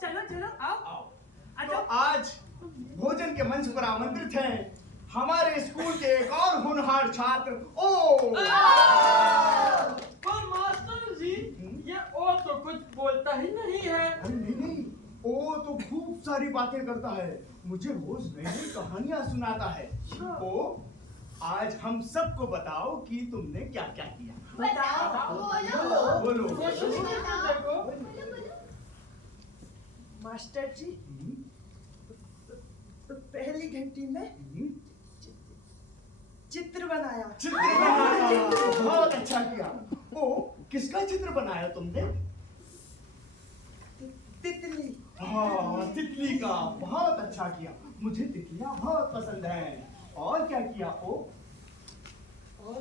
चलो चलो आओ। तो आज भोजन के मंच पर आमंत्रित हैं हमारे स्कूल के एक और होनहार छात्र मास्टर जी, ये ओ तो कुछ बोलता ही नहीं है। अरे नहीं, ओ तो खूब सारी बातें करता है, मुझे रोज नई नई कहानियां सुनाता है। ओ आज हम सबको बताओ कि तुमने क्या क्या किया। बताओ, बोलो। बताओ। मास्टर जी, तो पहली घंटी में चित्र बनाया। चित्र बनाया, बहुत अच्छा किया। ओ किसका चित्र बनाया तुमने? तितली। हाँ तितली का, बहुत अच्छा किया। मुझे तितलियां बहुत पसंद हैं। और क्या किया? ओ और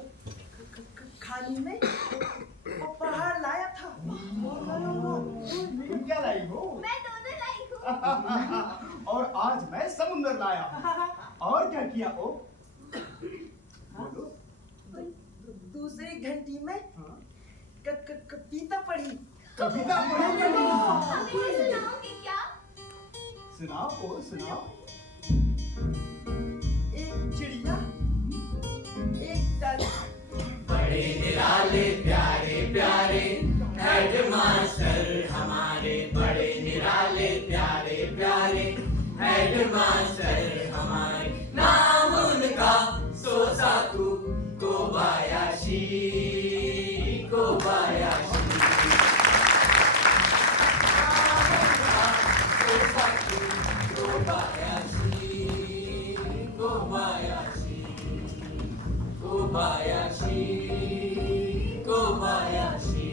खाने में वो पहाड़ लाया था। तुम क्या लाई हो? मैं दोनों लाई हूँ। और आज मैं समुंदर लाया। और क्या किया? ओ बोलो। दूसरी घंटी में कविता पढ़ी। कविता पढ़ी? अभी सुनाओगे क्या? सुनाओ ओ सुनाओ। एक चिड़िया, एक डक। बड़े निराले प्यारे प्यारे हेडमास्टर हमारे, बड़े निराले प्यारे प्यारे हेडमास्टर हमारे। नाम उनका Sosaku Kobayashi, Kobayashi. Sosaku Kobayashi, Kobayashi, Kobayashi, Kobayashi,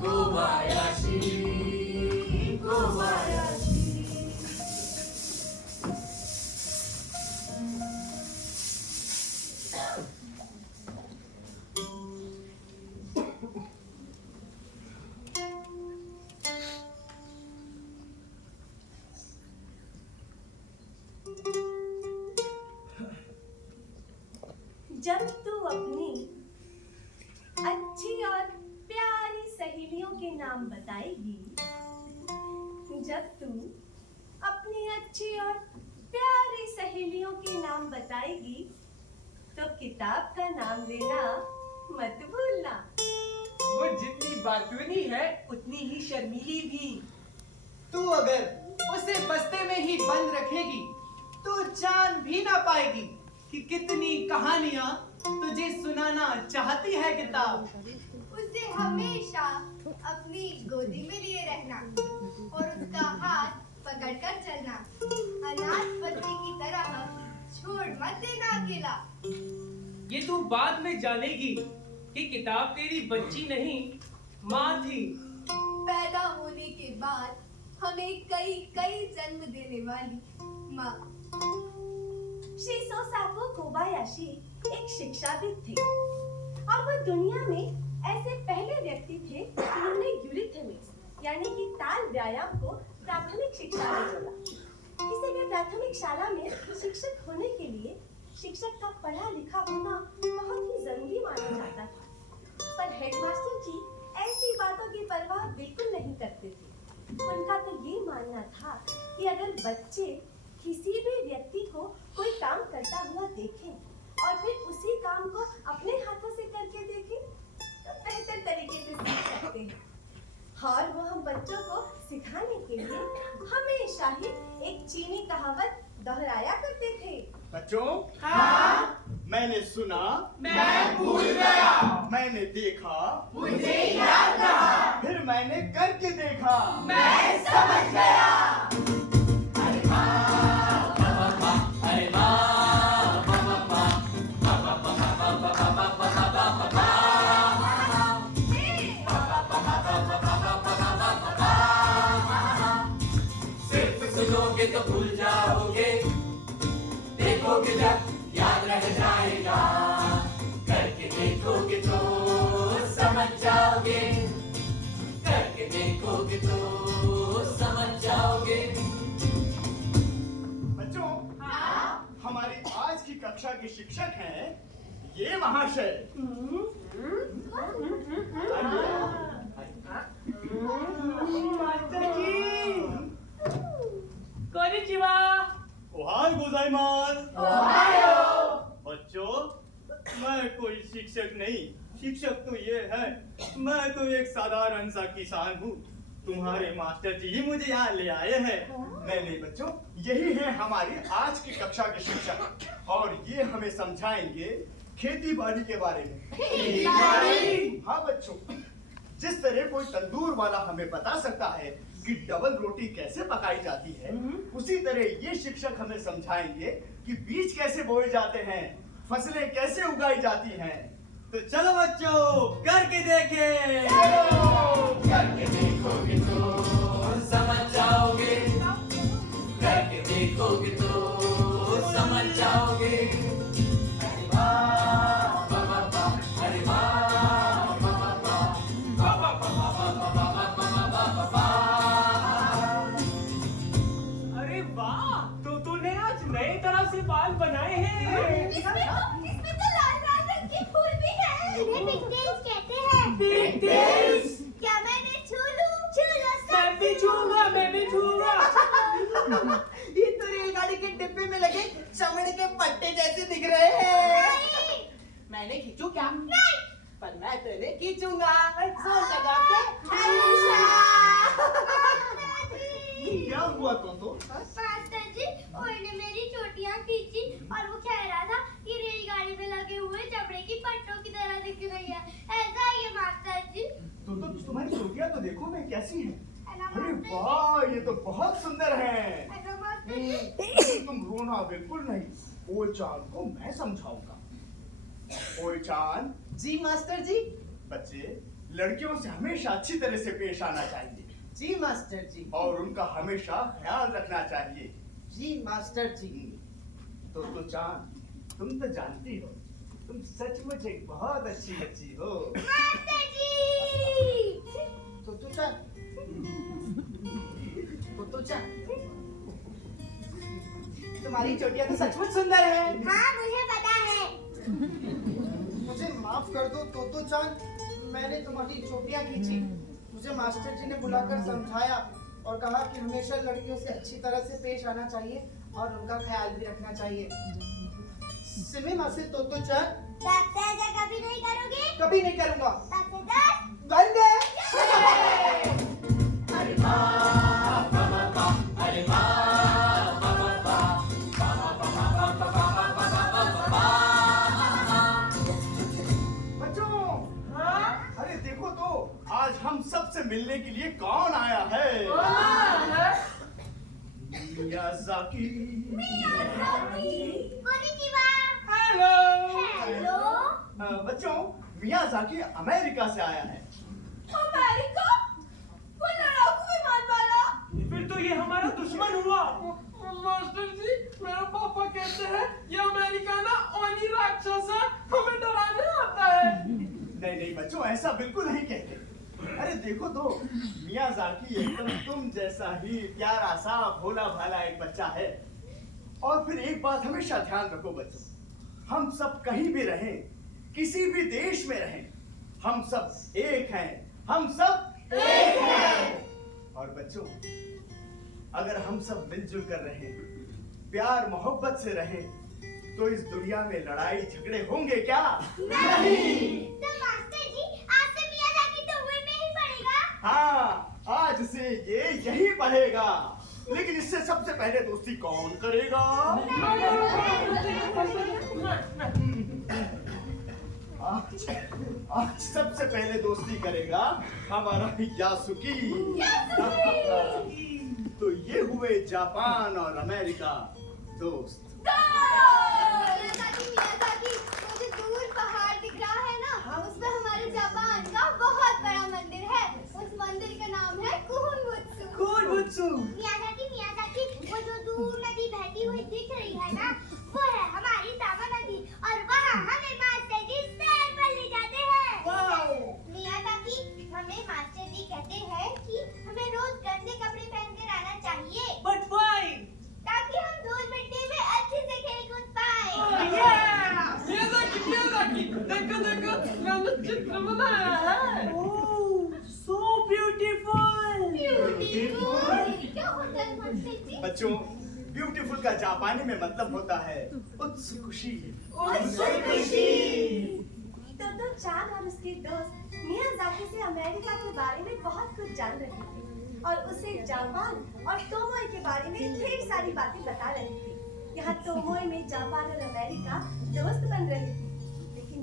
Kobayashi, Kobayashi. जब तू अपनी अच्छी और प्यारी सहेलियों के नाम बताएगी, जब तू अपनी अच्छी और प्यारी सहेलियों के नाम बताएगी, तो किताब का नाम लेना मत भूलना। वो जितनी बातूनी है उतनी ही शर्मीली भी। तू अगर उसे बस्ते में ही बंद रखेगी तो जान भी ना पाएगी कि कितनी कहानियां तुझे सुनाना चाहती है किताब। उसे हमेशा अपनी गोदी में लिए रहना और उसका हाथ पकड़कर चलना। अनाथ बच्चे की तरह छोड़ मत देना अकेला। ये तू बाद में जानेगी कि किताब तेरी बच्ची नहीं माँ थी। पैदा होने के बाद हमें कई कई जन्म देने वाली माँ। शिसोसाको कोबायाशी एक शिक्षाविद थे और वो दुनिया में ऐसे पहले व्यक्ति थे जिन्होंने यूरिथमिक्स यानी कि ताल व्यायाम को प्राथमिक शिक्षा में जोड़ा। इसे भी प्राथमिक शाला में शिक्षक होने के लिए शिक्षक का पढ़ा लिखा होना बहुत ही जरूरी माना जाता था। पर हेडमास्टर जी ऐसी बातों की परवाह बिल्कुल नहीं करते थे। उनका तो ये मानना था कि अगर बच्चे किसी भी व्यक्ति को कोई काम करता हुआ देखें और फिर उसी काम को अपने हाथों से करके देखें तो बेहतर तरीके से सीख सकते हैं। और वो हम बच्चों को सिखाने के लिए हमेशा ही एक चीनी कहावत दोहराया करते थे। बच्चों, हाँ? मैंने सुना, मैं भूल गया। मैंने देखा, मुझे याद रहा। फिर मैंने करके देखा, मैं समझ गया। अरे वाह, अरे वाह, सिर्फ सुनोगे तो भूल जाओगे, देखोगे जब याद रह जाएगा, करके देखोगे तो समझ जाओगे, करके देखोगे तो समझ जाओगे। बच्चों, हमारी आज की कक्षा के शिक्षक हैं ये महाशय। मास्टर जी, कोनिचिवा। ओहाय गोजाइमास। ओहायो। बच्चों, मैं कोई शिक्षक नहीं, शिक्षक तो ये है, मैं तो एक साधारण सा किसान हूँ। तुम्हारे मास्टर जी ही मुझे यहाँ ले आए हैं। नहीं बच्चों, यही है हमारी आज की कक्षा के शिक्षक और ये हमें समझाएंगे खेती बाड़ी के बारे में। हाँ बच्चों, जिस तरह कोई तंदूर वाला हमें बता सकता है कि डबल रोटी कैसे पकाई जाती है, उसी तरह ये शिक्षक हमें समझाएंगे कि बीज कैसे बोए जाते हैं, फसलें कैसे उगाई जाती हैं। तो चलो बच्चों, करके देखें। करके देखोगे तो समझ जाओगे, करके देखोगे तो समझ जाओगे। अरे वाह, अरे वाह, अरे वाह, तो तूने आज नए तरह से बाल बनाए हैं। इसमें तो लाल लाल रंग के फूल भी हैं। इन्हें पिगटेल्स कहते हैं। पिगटेल्स? क्या मैं इन्हें छू लूं? छू लो सब। मैं भी छूंगा, मैं भी छूंगा। ये तो रेलगाड़ी के डिब्बे में लगे चमड़े के पट्टे जैसे दिख रहे हैं। नहीं। मैंने खींचू क्या? नहीं। पर मैं तेरे खींचूंगा। जोर लगा के क्या हुआ तो? मास्टर जी, उन्होंने मेरी चोटियां खींची और वो कह रहा था कि रेलगाड़ी में लगे हुए चमड़े की पट्टों की तरह दिख रही है। ऐसा ही है मास्टर जी। तो तुम्हारी चोटियां तो देखो मैं कैसी हैं। है ना अरे मास्टर जी? वाह, ये तो बहुत सुंदर है। है ना मास्टर जी? तुम रोना बिल्कुल नहीं, ओ चांद को मैं समझाऊंगा। ओ चांद। जी मास्टर जी। बच्चे, लड़कियों से हमेशा अच्छी तरह से पेश आना चाहिए जी मास्टर जी। और उनका हमेशा ख्याल रखना चाहिए। जी मास्टर जी। तो चांद, तुम तो जानती हो, तुम सचमुच एक बहुत अच्छी बच्ची हो। मास्टर जी! तो चल। तो चल। तुम्हारी चोटियां तो सचमुच सुंदर है। हाँ, मुझे पता है। मुझे माफ कर दो तोतो चांद, मैंने तुम्हारी चोटियां खींची। मुझे मास्टर जी ने बुलाकर समझाया और कहा कि हमेशा लड़कियों से अच्छी तरह से पेश आना चाहिए और उनका ख्याल भी रखना चाहिए। सिमी मासे तोतो चांद, ऐसा कभी नहीं करोगे? कभी कभी नहीं करूंगा। 10 से 10 बंदे बच्चों, अरे देखो तो आज हम सबसे मिलने के लिए कौन आया है? मियाज़ाकी। कोनिचिवा। हेलो। हेलो। बच्चों, मियाज़ाकी अमेरिका से आया है। अमेरिका? वो लड़ाकू विमान वाला? फिर तो ये हमारा दुश्मन हुआ। मास्टर जी, मेरे पापा कहते हैं ये अमेरिका ना ओनी राक्षस है, हमें डराने आता है। नहीं नहीं बच्चों, ऐसा बिल्कुल नहीं कहते। अरे देखो तो मियाज़ाकी एकदम तुम जैसा ही प्यारा सा भोला भाला एक बच्चा है। और फिर एक बात हमेशा ध्यान रखो बच्चों, हम सब कहीं भी रहें, किसी भी देश में रहें, हम सब एक हैं, हम सब एक हैं। और बच्चों, अगर हम सब मिलजुल कर रहें, प्यार मोहब्बत से रहें, तो इस दुनिया में लड़ाई झगड़े होंगे क्या? नहीं। तो मास्टर जी, आज से मियाज़ाकी तुम्हें में ही पड़ेगा? हाँ, आज से ये यही पढ़ेगा। लेकिन इससे सबसे पहले दोस्ती कौन करेगा? आज सबसे पहले दोस्ती करेगा हमारा यासुकी। तो ये हुए जापान और अमेरिका दोस्त। मियाज़ाकी, वो जो दूर पहाड़ दिख रहा है ना, उसमें हमारे जापान का बहुत बड़ा मंदिर है। उस मंदिर का नाम है कुहुनबुत्सु। मियाज़ाकी, वो जो दूर नदी बहती हुई दिख रही है ना, वो है हमारी तामा नदी, और वहाँ हमें मास्टर जी सैर पर ले जाते हैं। मियाज़ाकी, हमें मास्टर जी कहते हैं कि हमें रोज गंदे कपड़े पहनकर आना चाहिए, But why? ताकि हम धूल मिट्टी में अच्छे से खेल कूद पाए। मियाज़ाकी, देखो देखो, मैंने चित्र बनाया है। So beautiful. क्या होता है मास्टर जी? बच्चों, ब्यूटीफुल का जापानी में मतलब होता है उत्सुकुशी। तो चान और उसके दोस्त मियाज़ाकी से अमेरिका के बारे में बहुत कुछ जान रहे थे और उसे जापान और तोमोए के बारे में ढेर सारी बातें बता रहे थे। यहाँ तोमोए में जापान और अमेरिका दोस्त बन रहे थे, लेकिन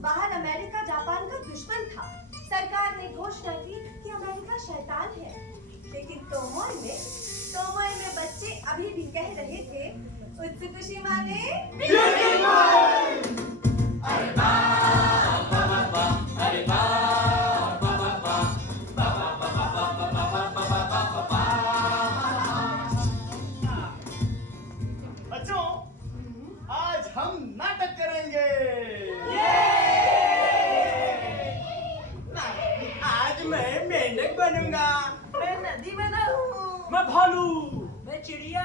बाहर अमेरिका जापान का दुश्मन था। सरकार ने घोषणा की कि अमेरिका शैतान है, लेकिन तोमोए में बच्चे अभी भी कह रहे थे उत्सुकुशी माने बच्चों, आज हम नाटक करेंगे। आज मैं मेंढक बनूंगा। मैं नदी में ना हूँ। मैं भालू। मैं चिड़िया।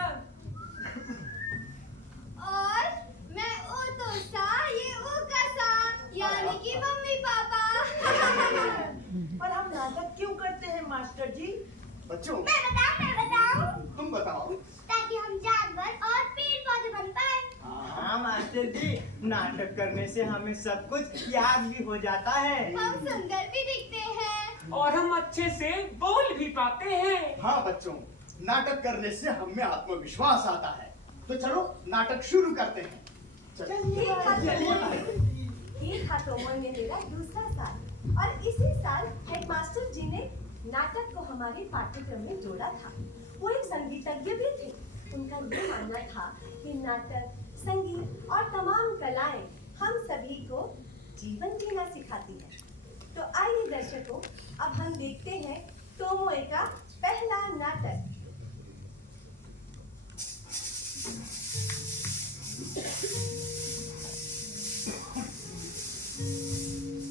और मैं ओतोसा, ये ओकासा, यानी कि मम्मी पापा। पर हम नाटक क्यों करते हैं मास्टर जी? बच्चों, मैं बताऊं? तुम बताओ। ताकि हम जानवर और पेड़ पौधे बन पाए। हाँ मास्टर जी, नाटक करने से हमें सब कुछ याद भी हो जाता है। हम सुंदर भी दिखते हैं। और हम अच्छे से बोल भी पाते हैं। हाँ बच्चों, नाटक करने से हमें आत्मविश्वास आता है। तो चलो नाटक शुरू करते हैं। चलो। ये था तोमोए में मेरा दूसरा साल और इसी साल हेडमास्टर जी ने नाटक को हमारे पाठ्यक्रम में जोड़ा था। वो एक संगीतज्ञ भी थे। उनका ये मानना था कि नाटक, संगीत और तमाम कलाएं हम सभी को जीवन जीना सिखाती है। तो आइए दर्शकों, अब हम देखते हैं तोमोए का पहला नाटक।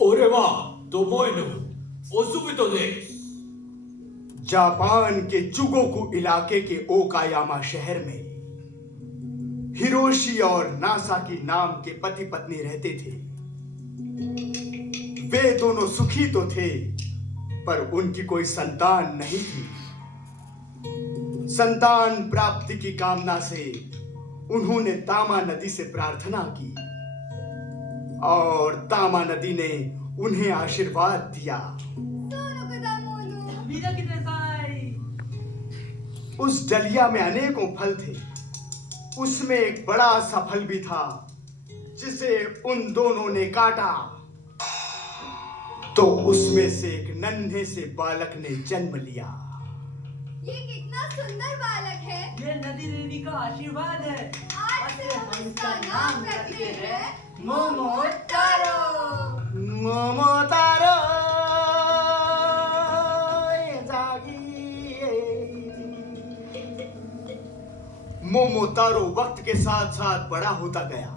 ओरे वाह, तोमोए नो ओसुबितो देस। जापान के चुगोकू इलाके के ओकायामा शहर में हिरोशी और नासाकी नाम के पति पत्नी रहते थे। वे दोनों सुखी तो थे, पर उनकी कोई संतान नहीं थी। संतान प्राप्ति की कामना से उन्होंने तामा नदी से प्रार्थना की और तामा नदी ने उन्हें आशीर्वाद दिया। मीरा कितने साई? उस डलिया में अनेकों फल थे। उसमें एक बड़ा सा फल भी था जिसे उन दोनों ने काटा तो उसमें से एक नन्हे से बालक ने जन्म लिया। ये कितना सुंदर बालक है। ये नदी देवी का आशीर्वाद है। आज से हम इसका नाम रखते हैं मोमोतारो। मोमोतारो मोमोतारो वक्त के साथ साथ बड़ा होता गया।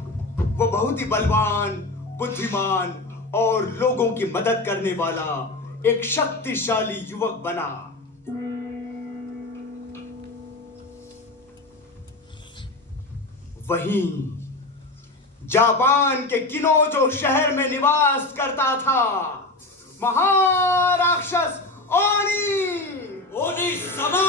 वो बहुत ही बलवान, बुद्धिमान और लोगों की मदद करने वाला एक शक्तिशाली युवक बना। वहीं जापान के किनोजो शहर में निवास करता था महाराक्षस ओनी। ओनी समा।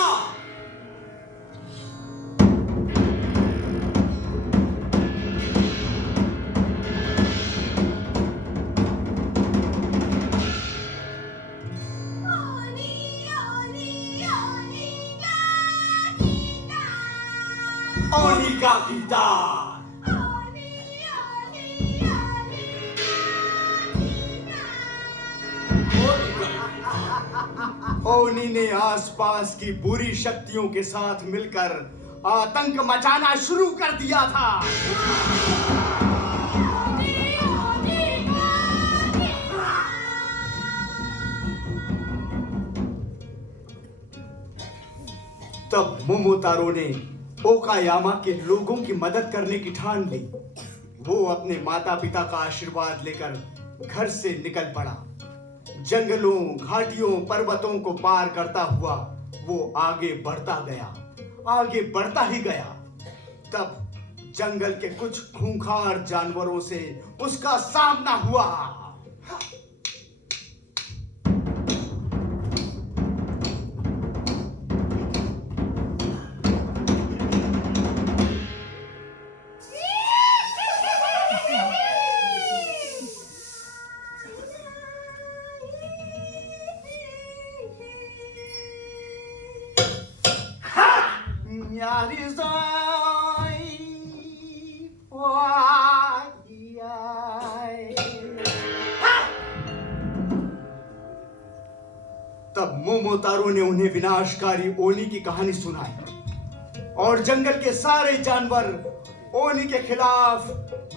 ओनी का पिता ओनी ने आसपास की बुरी शक्तियों के साथ मिलकर आतंक मचाना शुरू कर दिया था। तब मोमोतारो ने ओकायामा के लोगों की मदद करने की ठान ली। वो अपने माता पिता का आशीर्वाद लेकर घर से निकल पड़ा। जंगलों, घाटियों, पर्वतों को पार करता हुआ वो आगे बढ़ता ही गया। तब जंगल के कुछ खूंखार जानवरों से उसका सामना हुआ। तब मोमोतारो ने उन्हें विनाशकारी ओनी की कहानी सुनाई और जंगल के सारे जानवर ओनी के खिलाफ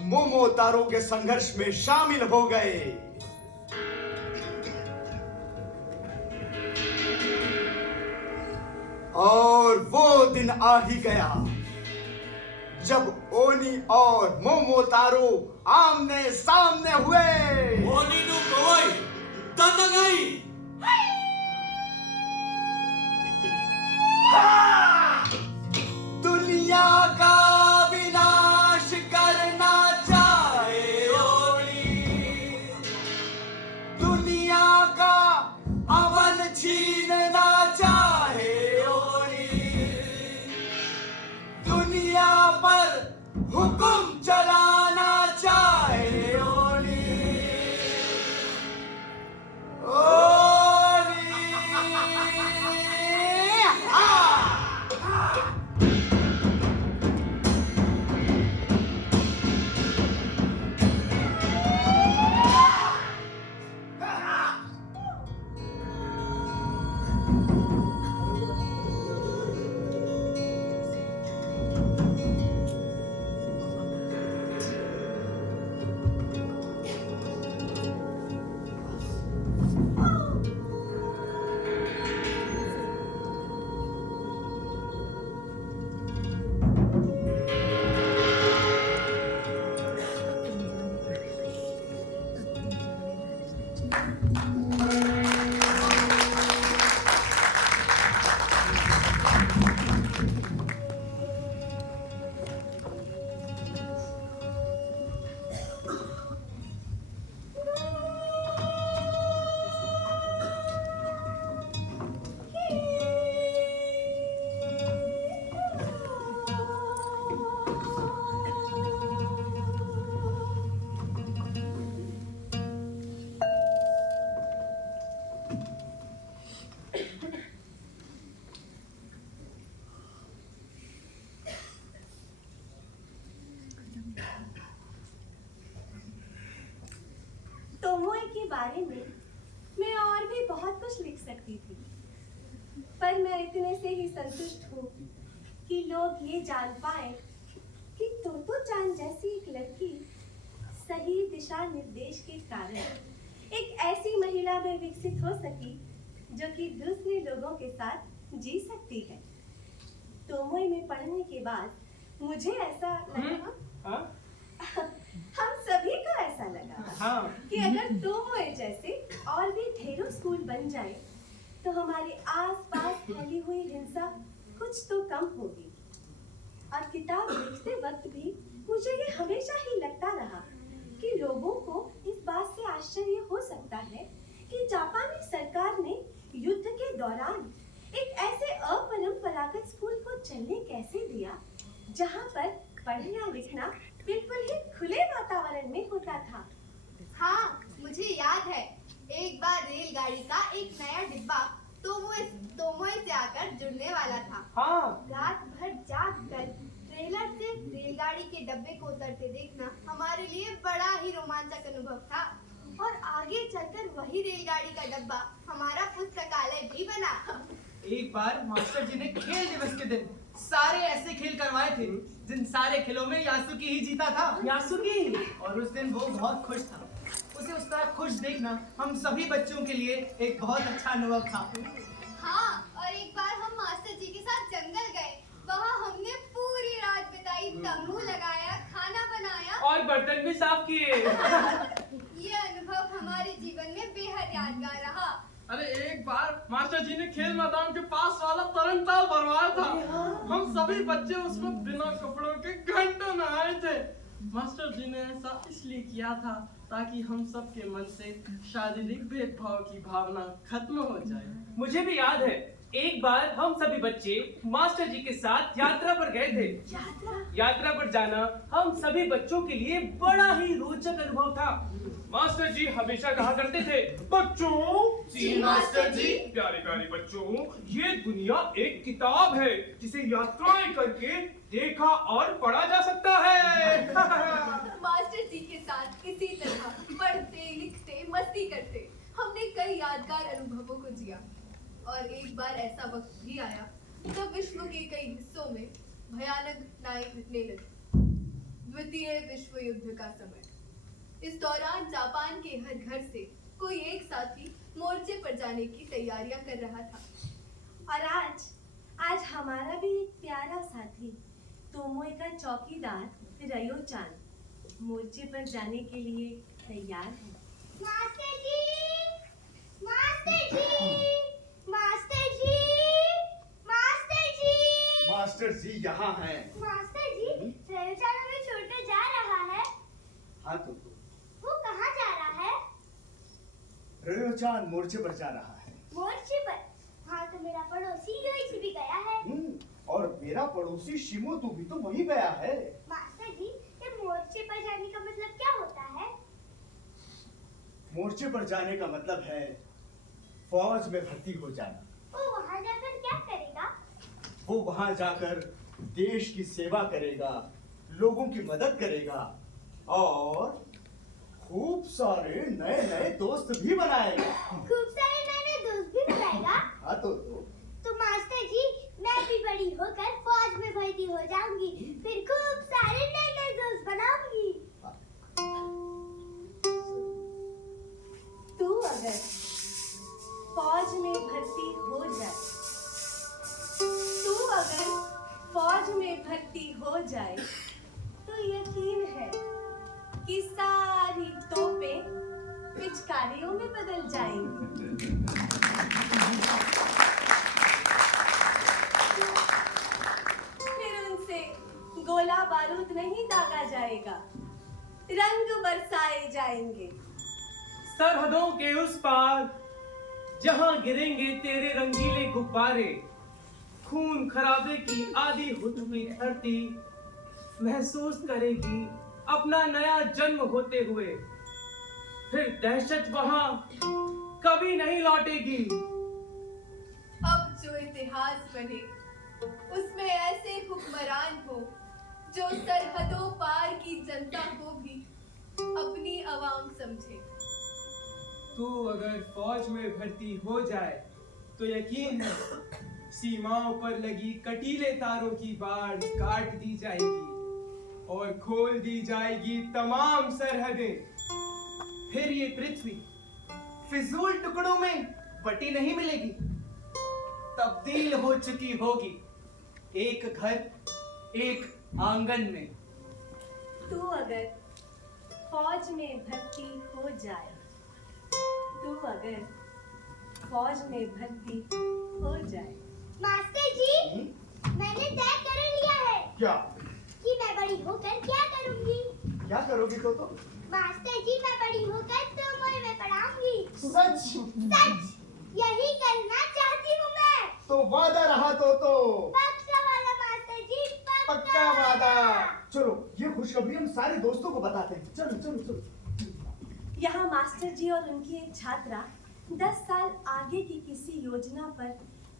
मोमोतारो के संघर्ष में शामिल हो गए। और वो दिन आ ही गया जब ओनी और मोमोतारो आमने सामने हुए। ओनी नु कोई तंदगाई। दुनिया का विनाश करना चाहे ओनी, दुनिया का अमन छीनना चाहे ओनी, दुनिया पर हुक्म चलाना चाहे ओनी, तोमोए के बारे में मैं और भी बहुत कुछ लिख सकती थी, पर मैं इतने से ही संतुष्ट हूँ कि लोग ये जान पाए कि तोतो-चान जैसी एक लड़की सही दिशा निर्देश के कारण एक ऐसी महिला में विकसित हो सकी जो कि दूसरे लोगों के साथ जी सकती है। तोमोए में पढ़ने के बाद मुझे ऐसा लगा, हाँ? हम सभी को ऐसा लगा हाँ। कि अगर तोमोए जैसे और भी ढेरों स्कूल बन जाए तो हमारे आसपास फैली हुई हिंसा कुछ तो कम होगी। और किताब लिखते वक्त भी मुझे ये हमेशा ही लगता रहा कि लोगों को इस बात से आश्चर्य हो सकता है कि जापानी सरकार ने युद्ध के दौरान एक ऐसे अपरंपरागत स्कूल को चलने कैसे दिया जहां पर पढ़ना लिखना बिल्कुल ही खुले वातावरण में होता था। हाँ, मुझे याद है एक बार रेलगाड़ी का एक नया डिब्बा तोमोए से आकर जुड़ने वाला था। हाँ। रात भर जाग कर ट्रेलर से रेलगाड़ी के डब्बे को उतरते देखना हमारे लिए बड़ा ही रोमांचक अनुभव था और आगे चलकर वही रेलगाड़ी का डब्बा हमारा पुस्तकालय भी बना। एक बार मास्टर जी ने खेल दिवस के दिन सारे ऐसे खेल करवाए थे जिन सारे खेलों में यासुकी ही जीता था। यासुकी। और उस दिन वो बहुत खुश था। उसे उस तरह खुश देखना हम सभी बच्चों के लिए एक बहुत अच्छा अनुभव था। हाँ, और एक बार हम मास्टर जी के साथ जंगल गए। वहाँ हमने पूरी रात बिताई, तंबू लगाया, खाना बनाया और बर्तन भी साफ किए। ये अनुभव हमारे जीवन में बेहद यादगार रहा। अरे एक बार मास्टर जी ने खेल मैदान के पास वाला तरनताल भरवाया था। हम सभी बच्चे उसमें बिना कपड़ों के घंटों नहाए थे। मास्टर जी ने ऐसा इसलिए किया था ताकि हम सब के मन से शारीरिक भेदभाव की भावना खत्म हो जाए। मुझे भी याद है, एक बार हम सभी बच्चे मास्टर जी के साथ यात्रा पर गए थे। यात्रा पर जाना हम सभी बच्चों के लिए बड़ा ही रोचक अनुभव था। मास्टर जी हमेशा कहा करते थे, बच्चों, जी मास्टर जी। प्यारे प्यारे बच्चों, ये दुनिया एक किताब है जिसे यात्राएं करके देखा और पढ़ा जा सकता है। मास्टर जी के साथ इसी तरह पढ़ते लिखते मस्ती करते हमने कई यादगार अनुभवों को जिया। और एक बार ऐसा वक्त भी आया जब विश्व के कई हिस्सों में भयानक लड़ाई घटने लगी। द्वितीय विश्व युद्ध का समय। इस दौरान जापान के हर घर से कोई एक साथी मोर्चे पर जाने की तैयारियां कर रहा था। और आज हमारा भी एक प्यारा साथी तोमोए का चौकीदार रयो-चान मोर्चे पर जाने के लिए तैयार है। मास्टर जी! मास्टर जी! मास्टर जी! मास्टर जी! मास्टर जी यहाँ हैं। मास्टर जी, रयो-चान हमें छोड़कर जा रहा है। हाँ तो वो कहाँ जा रहा है? रयो-चान मोर्चे पर जा रहा है। मोर्चे पर? हाँ तो मेरा पड़ोसी योइची भी गया है। और मेरा पड़ोसी शिमोतो भी तो वहीं गया है। मास्टर जी, ये मोर्चे पर जाने का मतलब क्या होता है? मोर्चे पर जाने का मतलब है फौज में भर्ती हो जाना। वो वहाँ जाकर क्या करेगा? वो वहाँ जाकर देश की सेवा करेगा, लोगों की मदद करेगा और खूब सारे नए नए दोस्त भी बनाएगा। खूब सारे नए दोस्त भी बनाएगा? हाँ तो मास्टर जी, मैं भी बड़ी होकर फौज में भर्ती हो जाऊंगी, फिर खूब सारे नए दोस्त बनाऊंगी। तू अगर फौज में भर्ती हो जाए, तो यकीन है कि सारी तोपें पिचकारियों में बदल जाएंगी। फिर उनसे गोला बारूद नहीं दागा जाएगा, रंग बरसाए जाएंगे। सरहदों के उस पार जहां गिरेंगे तेरे रंगीले गुब्बारे, खून खराबे की आधी हुई धरती महसूस करेगी अपना नया जन्म होते हुए। फिर दहशत वहां कभी नहीं लौटेगी। अब जो इतिहास बने उसमें ऐसे हुक्मरान हो जो सरहदों पार की जनता को भी अपनी आवाम समझे। तू अगर फौज में भर्ती हो जाए तो यकीन है सीमाओं पर लगी कटीले तारों की बाड़ काट दी जाएगी और खोल दी जाएगी तमाम सरहदें। फिर ये पृथ्वी फिजूल टुकड़ों में बटी नहीं मिलेगी, तब्दील हो चुकी होगी एक घर एक आंगन में। तू अगर फौज में भर्ती हो जाए, तू अगर फौज में भर्ती हो जाए। मास्टर जी, मैंने तय कर लिया है क्या कि मैं बड़ी होकर क्या करूंगी। क्या करोगी तो? मास्टर जी, मैं बड़ी होकर तुम में पढ़ाऊंगी। सच? सच, यही करना चाहती हूँ मैं। तो वादा रहा तो पक्का वाला मास्टर जी, पक्का वादा। चलो ये खुशखबरी हम सारे दोस्तों को बताते हैं। चलो चलो चलो। यहाँ मास्टर जी और उनकी एक छात्रा 10 साल आगे की किसी योजना पर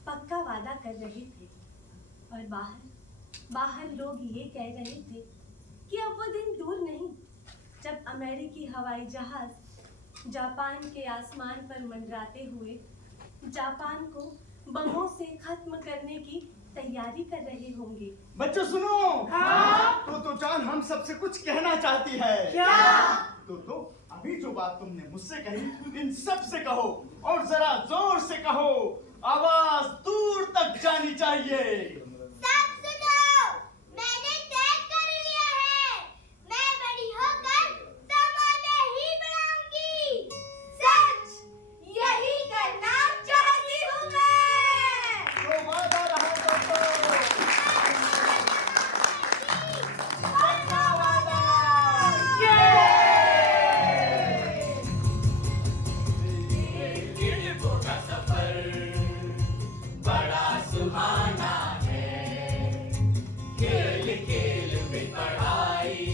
पक्का वादा कर रहे थे और बाहर लोग ये कह रहे थे कि अब वो दिन दूर नहीं जब अमेरिकी हवाई जहाज जापान के आसमान पर मंडराते हुए जापान को बमों से खत्म करने की तैयारी कर रहे होंगे। बच्चों सुनो। हाँ? तो जान हम सबसे कुछ कहना चाहती है। क्या? तो अभी जो बात तुमने मुझसे कही इन सब से कहो और जरा जोर से कहो, आवाज दूर तक जानी चाहिए। सब सुनो, मैंने तय कर लिया है, मैं बड़ी होकर तुम्हें ही पढ़ाऊंगी। सच, यही करना चाहती हूँ मैं। तो वादा रहा तो पक्का वादा। बड़ा सुहाना है, खेल खेल में पढ़ाई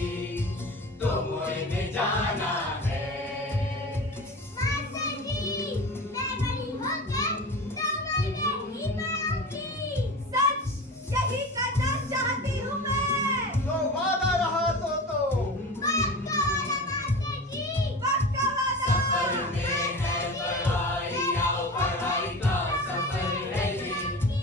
तो मुझे जाना है। मास्टर जी, मैं बड़ी होकर तुम्हें ही पढ़ाऊंगी। सच, यही करना चाहती हूँ मैं। तो वादा रहा तो पक्का वाला मास्टर जी, पक्का वादा। सफर में है पढ़ाई, आओ पढ़ाई का सफर है ये।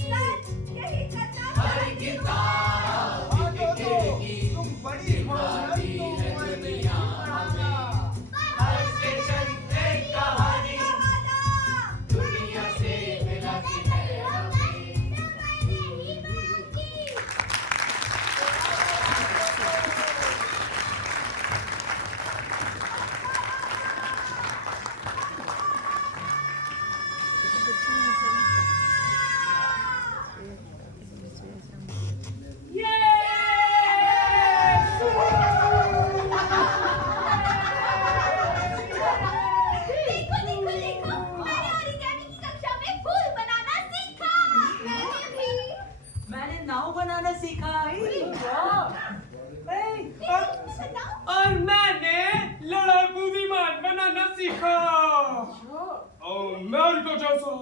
सच, यही करना हर किताब लिखेगी, तुम बड़ी हो दिखाती है दुनिया हमें। हर स्टेशन एक कहानी दुनिया से मिलाती है हमें। देखो देखो देखो, मैंने ओरिगेमी की कक्षा में फूल बनाना सीखा। मैंने भी। मैंने नाव बनाना सीखा और मैंने लड़ाकू विमान बनाना सीखा। अमेरिका जैसा।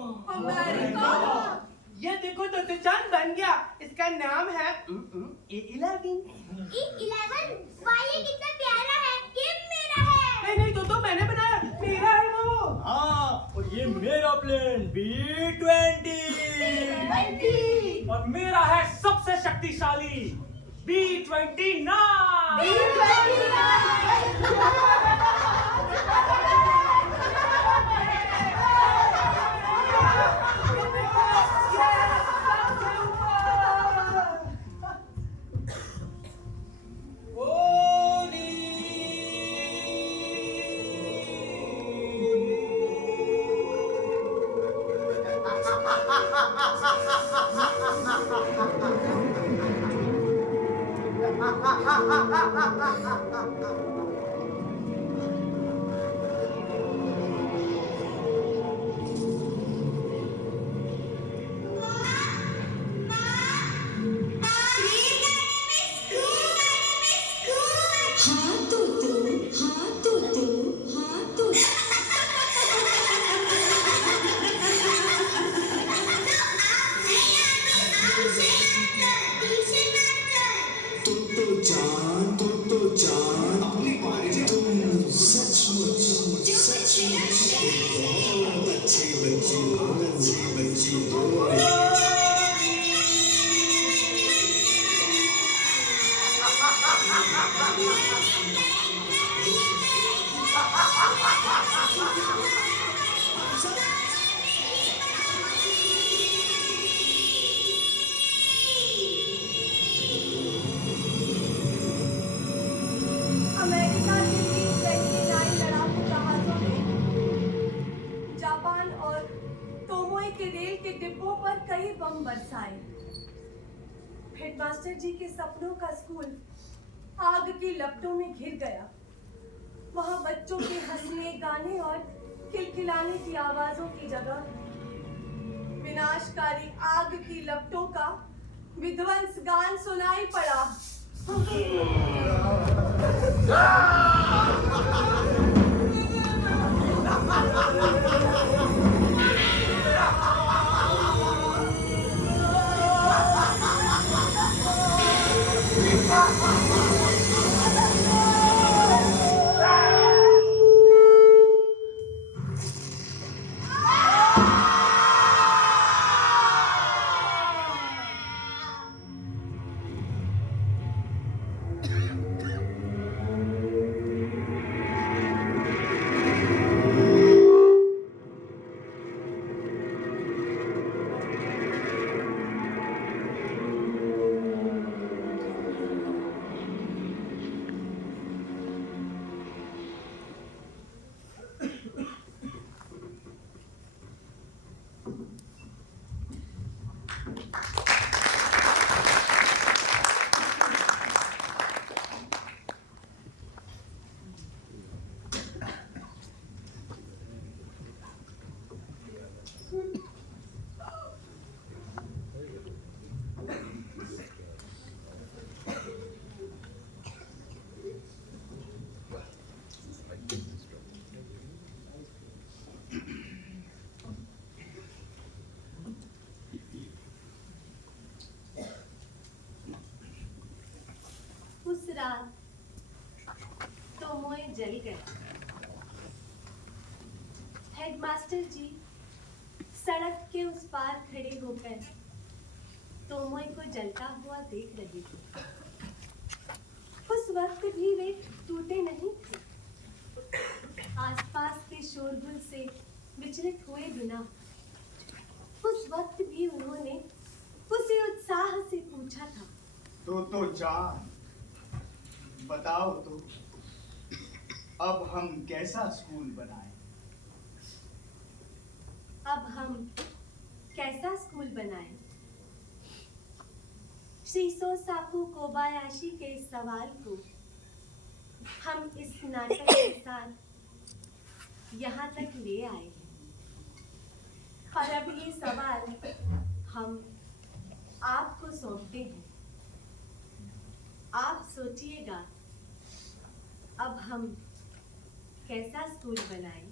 ये देखो तो चांद बन गया। इसका नाम है E11। E11, वाह ये कितना प्यारा है, ये मेरा है। नहीं तो मैंने बनाया, मेरा है वो। हाँ, और ये मेरा प्लेन B-20 और मेरा है सबसे शक्तिशाली B-29। जान अमेरिका के 29 लड़ाकू जहाजों ने जापान और तोमोई के रेल के डिब्बों पर कई बम बरसाए। हेडमास्टर जी के सपनों का स्कूल आग की लपटों में घिर गया। वहां बच्चों के हंसने, गाने और खिलखिलाने की आवाजों की जगह विनाशकारी आग की लपटों का विध्वंस गान सुनाई पड़ा। उस रात तोमोई जल गया। हेडमास्टर जी सड़क के उस पार खड़े होकर तोमोई को जलता हुआ देख रहे थे। उस वक्त भी वे टूटे नहीं थे। आसपास के शोरगुल से विचलित हुए बिना उस वक्त भी उन्होंने उसी उत्साह से पूछा था, तो जान बताओ तो, अब हम कैसा स्कूल बनाएं? अब हम कैसा स्कूल बनाएं? शिसोसाकु कोबायाशी के इस सवाल को हम इस नाटक के साथ यहाँ तक ले आए हैं। और अब ये सवाल हम आपको सौंपते हैं। आप सोचिएगा, अब हम कैसा स्कूल बनाएं?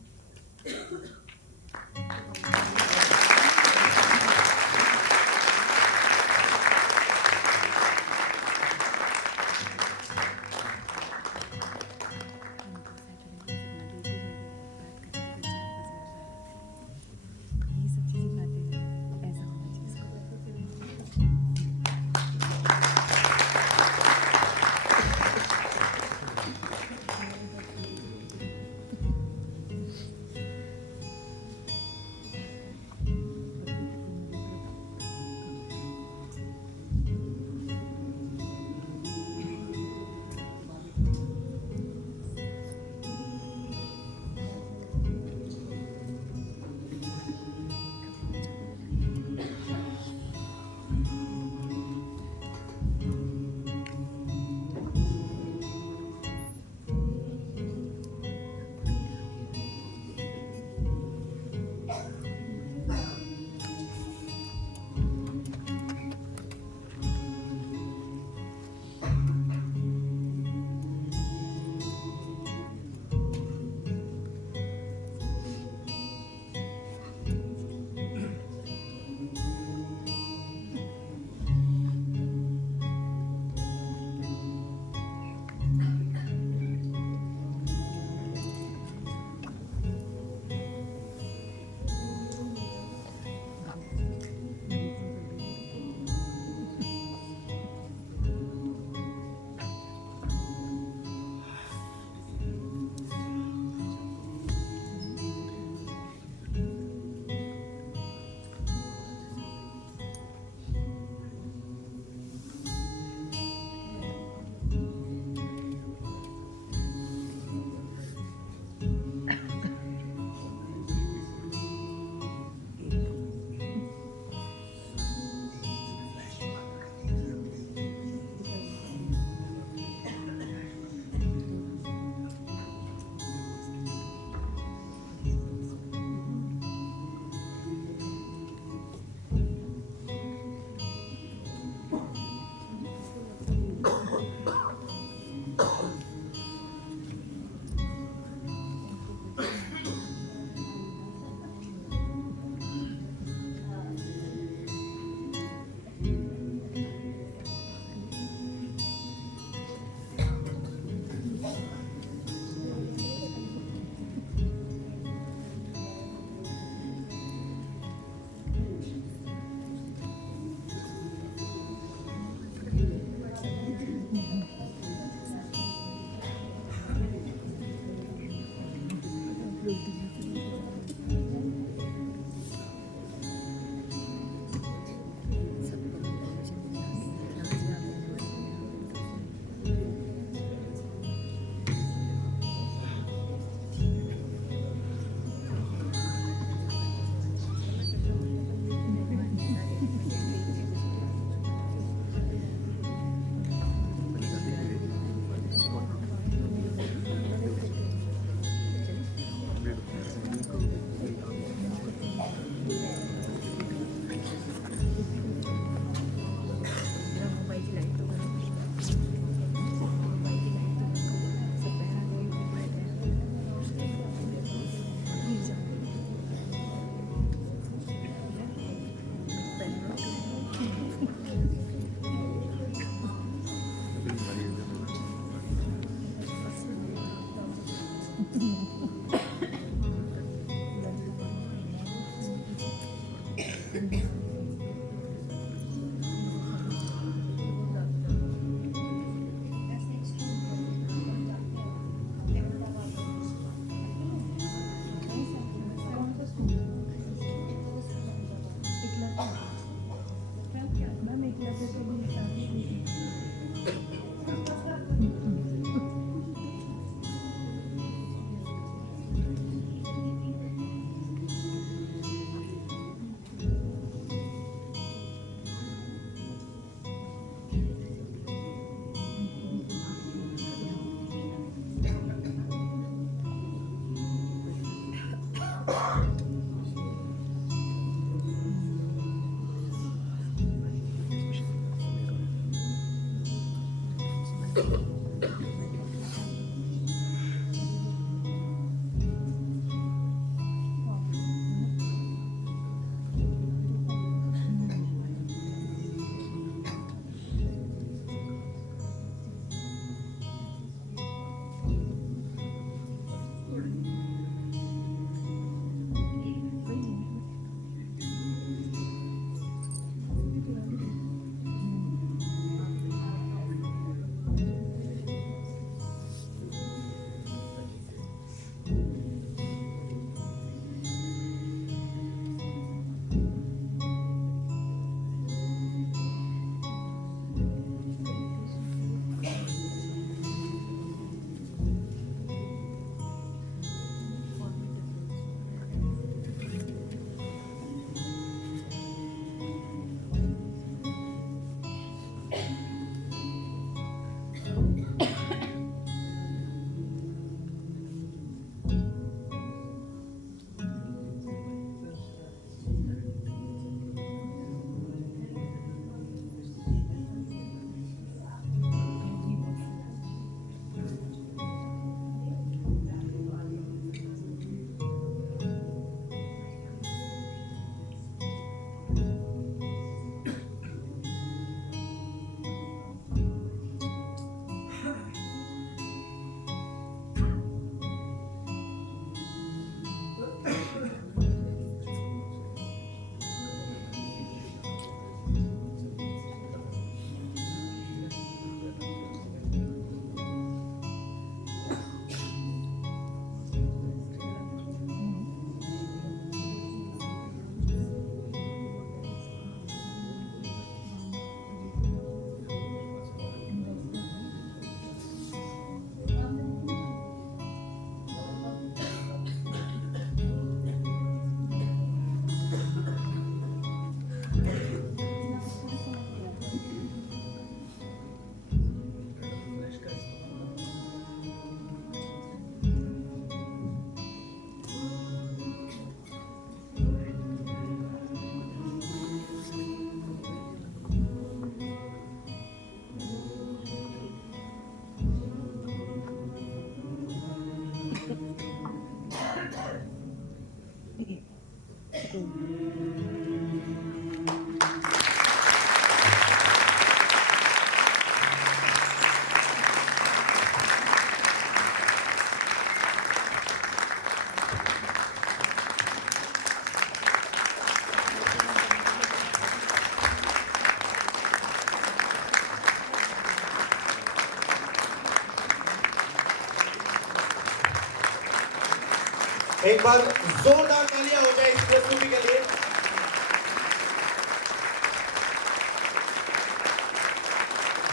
एक बार जोरदार तालियां हो जाए इस प्रस्तुति के लिए।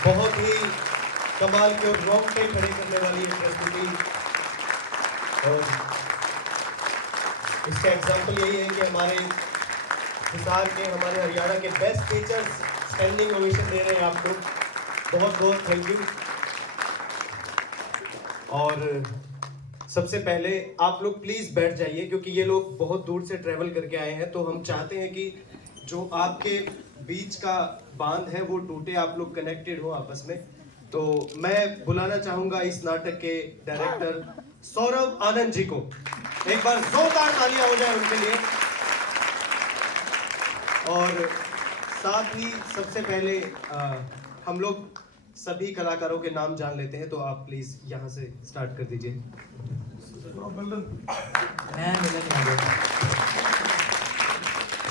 बहुत ही कमाल के और रोंगटे खड़े करने वाली ये प्रस्तुति, और इसका एग्जाम्पल यही है कि हमारे हिसार के, हमारे हरियाणा के बेस्ट टीचर्स स्टैंडिंग ओवेशन दे रहे हैं आप लोग। बहुत बहुत थैंक यू। और सबसे पहले आप लोग प्लीज बैठ जाइए, क्योंकि ये लोग बहुत दूर से ट्रैवल करके आए हैं, तो हम चाहते हैं कि जो आपके बीच का बांध है वो टूटे, आप लोग कनेक्टेड हो आपस में। तो मैं बुलाना चाहूंगा इस नाटक के डायरेक्टर सौरभ आनंद जी को। एक बार जोरदार तालियां हो जाए उनके लिए। और साथ ही सबसे पहले हम लोग सभी कलाकारों के नाम जान लेते हैं, तो आप प्लीज यहाँ से स्टार्ट कर दीजिए।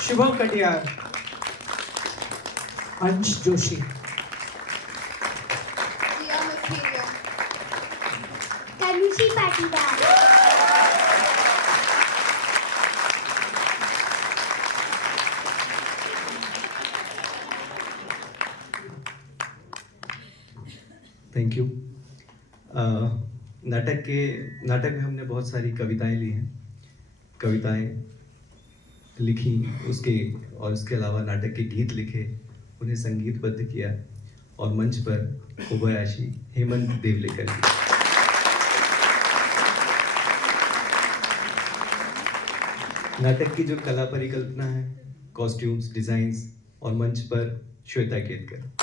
शुभम कटियार, अंश जोशी, जिया मस्किरिया, तनुषी पाटीदार, थैंक यू। नाटक में हमने बहुत सारी कविताएं ली हैं, कविताएं लिखी और उसके अलावा नाटक के गीत लिखे, उन्हें संगीतबद्ध किया और मंच पर कोबायाशी हेमंत देवलेकर की। नाटक की जो कला परिकल्पना है, कॉस्ट्यूम्स, डिजाइन्स और मंच पर श्वेता केतकर।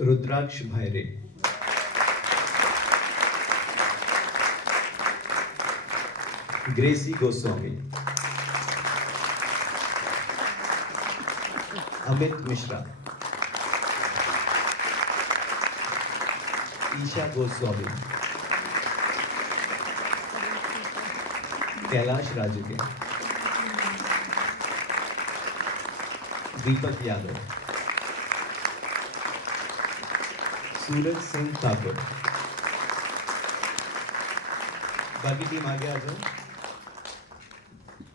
रुद्राक्ष भायरे, ग्रेसी गोस्वामी, अमित मिश्रा, ईशा गोस्वामी, कैलाश राजुके, दीपक यादव, सूरज सिंह ठाकुर। बाकी टीम आगे आ जाओ।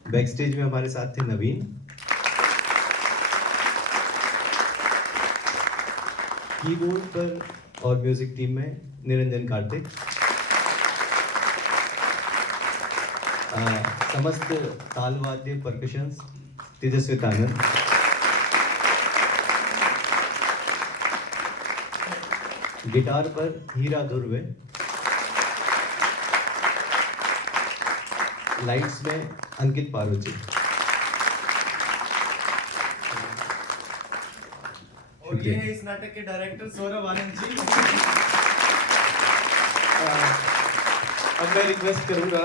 बैक स्टेज में हमारे साथ थे नवीन, कीबोर्ड पर और म्यूजिक टीम में निरंजन कार्तिक, समस्त ताल वाद्य परकशंस तेजस्वी आनंद, गिटार पर हीरा धुर्वे, लाइट्स में अंकित पारुची। और ये है इस नाटक के डायरेक्टर सौरभ आनंद जी। अब मैं रिक्वेस्ट करूंगा,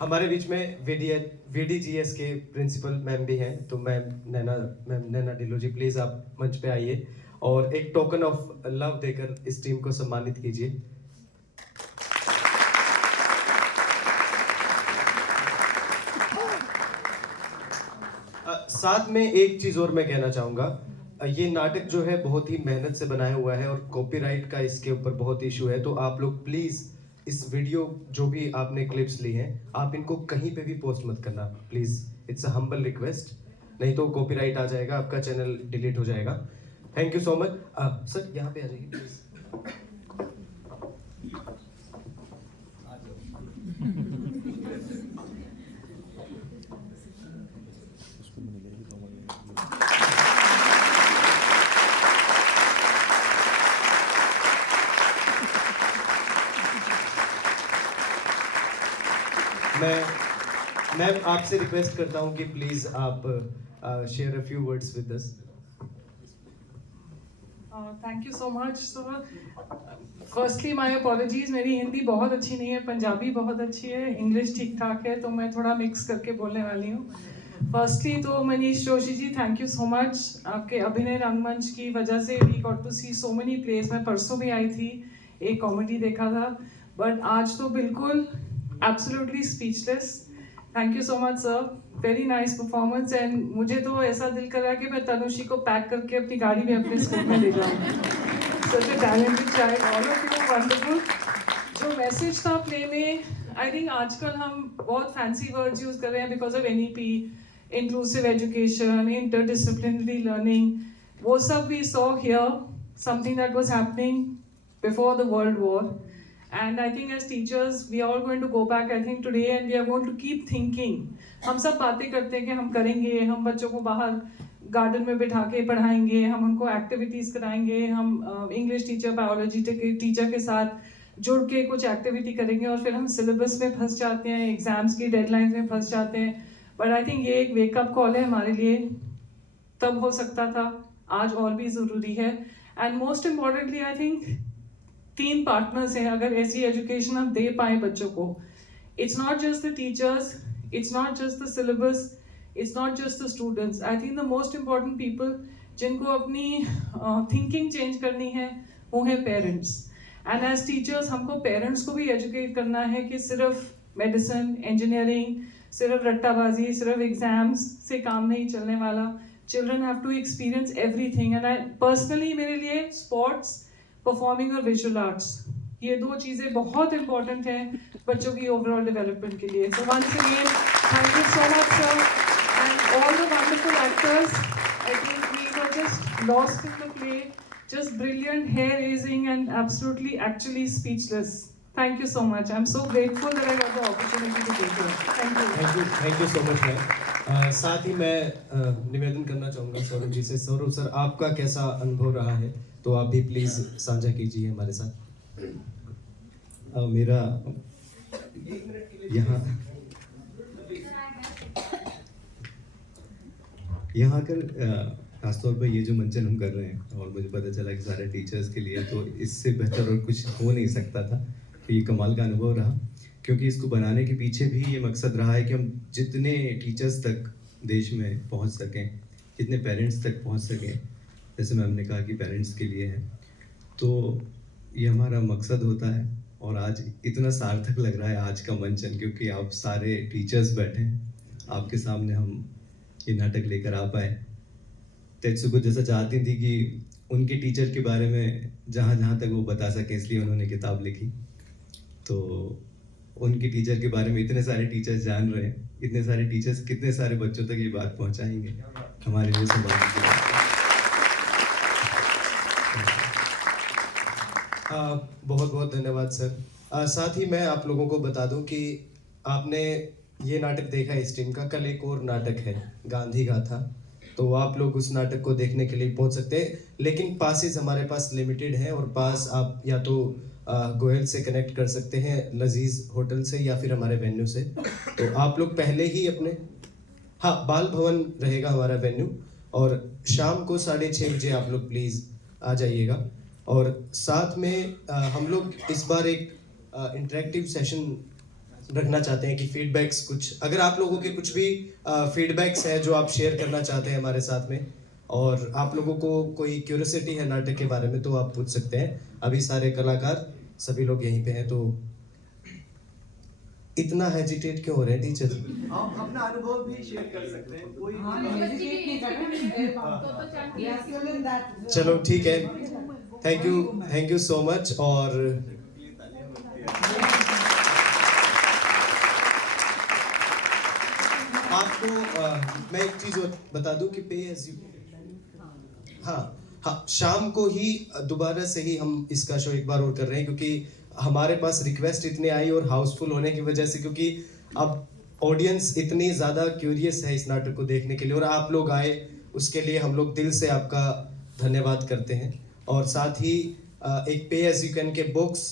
हमारे बीच में VDGS के प्रिंसिपल मैम भी हैं, तो मैम नैना ढिल्लो जी, प्लीज आप मंच पे आइए और एक टोकन ऑफ लव देकर इस टीम को सम्मानित कीजिए। साथ में एक चीज और मैं कहना चाहूंगा, ये नाटक जो है बहुत ही मेहनत से बनाया हुआ है और कॉपीराइट का इसके ऊपर बहुत इशू है, तो आप लोग प्लीज इस वीडियो जो भी आपने क्लिप्स ली हैं, आप इनको कहीं पे भी पोस्ट मत करना please, it's a humble request, नहीं तो कॉपीराइट आ जाएगा, आपका चैनल डिलीट हो जाएगा। Thank you so much. Sir यहाँ पे आ जाइए प्लीज। मैम आपसे रिक्वेस्ट करता हूँ कि प्लीज आप share a few words with us. Thank you so much. Firstly my apologies, मेरी हिंदी बहुत अच्छी नहीं है, पंजाबी बहुत अच्छी है, इंग्लिश ठीक ठाक है, तो मैं थोड़ा मिक्स करके बोलने वाली हूँ। फर्स्टली तो Manish Joshi ji, thank you so much. आपके अभिनय रंगमंच की वजह से we got to see so many place. मैं परसों भी आई थी, एक कॉमेडी देखा था, बट आज तो बिल्कुल absolutely speechless. Thank you so much sir, very nice performance. And मुझे तो ऐसा दिल कर रहा है कि मैं तनुषी को पैक करके अपनी गाड़ी में अपने स्कूल में ले जाऊँ। Such a talented child, all of you wonderful. जो मैसेज था प्ले में, आई थिंक आजकल हम बहुत फैंसी वर्ड्स यूज कर रहे हैं because of NEP, inclusive education, interdisciplinary learning, वो सब we saw here, something that was happening before the world war. And I think as teachers, we are all going to go back, I think today, and we are going to keep thinking. हम सब बातें करते हैं कि हम करेंगे, हम बच्चों को बाहर गार्डन में बिठा के पढ़ाएंगे, हम उनको एक्टिविटीज़ कराएंगे, हम इंग्लिश टीचर, बायोलॉजी टीचर के साथ जुड़ के कुछ एक्टिविटी करेंगे, और फिर हम सिलेबस में फंस जाते हैं, एग्जाम्स की डेडलाइंस में फंस जाते हैं. बट आई थिंक ये एक वेकअप कॉल है हमारे लिए, तब हो सकता था, आज और भी ज़रूरी है. And most importantly I think 3 partners हैं, अगर ऐसी एजुकेशन हम दे पाए बच्चों को. It's not just the teachers, it's not just the syllabus, it's not just the students. I think the most important people जिनको अपनी थिंकिंग चेंज करनी है वो है पेरेंट्स. एंड एज टीचर्स हमको पेरेंट्स को भी एजुकेट करना है कि सिर्फ मेडिसिन, इंजीनियरिंग, सिर्फ रट्टाबाजी, सिर्फ एग्जाम्स से काम नहीं चलने वाला. Children have to experience everything, and I personally मेरे लिए sports, performing और visual arts ये दो चीज़ें बहुत important हैं बच्चों की overall development के लिए. So once again, thank you so much, sir, and all the wonderful actors. I think we were just lost in the play, just brilliant, hair-raising, and absolutely, actually speechless. Thank you so much. I'm so grateful that I got the opportunity to be here. Thank you. Thank you so much ma'am. साथ ही मैं निवेदन करना चाहूँगा सौरभ जी से. Saurabh sir, आपका कैसा अनुभव रहा है, तो आप भी प्लीज़ साझा कीजिए हमारे साथ. मेरा यहाँ आकर खासतौर पर ये जो मंचन हम कर रहे हैं और मुझे पता चला कि सारे टीचर्स के लिए, तो इससे बेहतर और कुछ हो नहीं सकता था. ये कमाल का अनुभव रहा, क्योंकि इसको बनाने के पीछे भी ये मकसद रहा है कि हम जितने टीचर्स तक देश में पहुंच सकें, जितने पेरेंट्स तक पहुंच सकें, जैसे मैम ने कहा कि पेरेंट्स के लिए है, तो ये हमारा मकसद होता है. और आज इतना सार्थक लग रहा है आज का मंचन, क्योंकि आप सारे टीचर्स बैठे हैं, आपके सामने हम ये नाटक लेकर आ पाए. तेत्सुको जैसा चाहती थी कि उनके टीचर के बारे में जहाँ तक वो बता सके, इसलिए उन्होंने किताब लिखी. तो उनके टीचर के बारे में इतने सारे टीचर्स जान रहे हैं, इतने सारे टीचर्स कितने सारे बच्चों तक ये बात पहुंचाएंगे, हमारे लिए सौभाग्य की बात है. बहुत बहुत धन्यवाद सर. साथ ही मैं आप लोगों को बता दूं कि आपने ये नाटक देखा है इस टीम का. कल एक और नाटक है, गांधी गाथा, तो आप लोग उस नाटक को देखने के लिए पहुंच सकते हैं. लेकिन पासेस हमारे पास लिमिटेड हैं, और पास आप या तो गोयल से कनेक्ट कर सकते हैं, लजीज होटल से, या फिर हमारे वेन्यू से. तो आप लोग पहले ही अपने, हाँ, बाल भवन रहेगा हमारा वेन्यू, और शाम को 6:30 बजे आप लोग प्लीज़ आ जाइएगा. और साथ में हम लोग इस बार एक इंटरेक्टिव सेशन रखना चाहते हैं कि फीडबैक्स, कुछ अगर आप लोगों के कुछ भी फीडबैक्स हैं जो आप शेयर करना चाहते हैं हमारे साथ में, और आप लोगों को कोई क्यूरियोसिटी है नाटक के बारे में, तो आप पूछ सकते हैं. अभी सारे कलाकार सभी लोग यहीं पे हैं. तो इतना हेजिटेट क्यों हो रहे हैं टीचर? आप अपना अनुभव भी शेयर कर सकते हैं, कोई चलो ठीक है. Thank you so much. और आपको मैं एक चीज और बता दूं कि पे एज यू, हाँ, शाम को ही दोबारा से ही हम इसका शो एक बार और कर रहे हैं, क्योंकि हमारे पास रिक्वेस्ट इतने आई और हाउसफुल होने की वजह से, क्योंकि अब ऑडियंस इतनी ज़्यादा क्यूरियस है इस नाटक को देखने के लिए, और आप लोग आए उसके लिए हम लोग दिल से आपका धन्यवाद करते हैं. और साथ ही एक पे एज यू कैन के बुक्स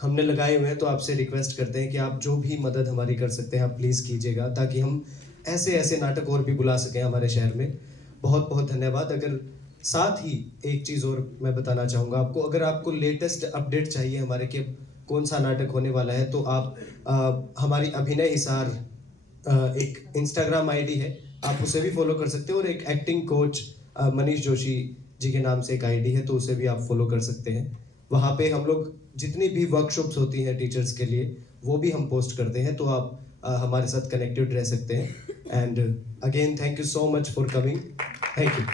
हमने लगाए हुए हैं, तो आपसे रिक्वेस्ट करते हैं कि आप जो भी मदद हमारी कर सकते हैं आप प्लीज़ कीजिएगा, ताकि हम ऐसे नाटक और भी बुला सकें हमारे शहर में. बहुत बहुत धन्यवाद. अगर साथ ही एक चीज़ और मैं बताना चाहूँगा आपको, अगर आपको लेटेस्ट अपडेट चाहिए हमारे कि कौन सा नाटक होने वाला है, तो आप हमारी अभिनय हिसार एक इंस्टाग्राम आईडी है, आप उसे भी फॉलो कर सकते हैं. और एक एक्टिंग कोच मनीष जोशी जी के नाम से एक आईडी है, तो उसे भी आप फॉलो कर सकते हैं. वहाँ पे हम लोग जितनी भी वर्कशॉप्स होती हैं टीचर्स के लिए, वो भी हम पोस्ट करते हैं, तो आप हमारे साथ कनेक्टेड रह सकते हैं. And again thank you so much for coming. Thank you.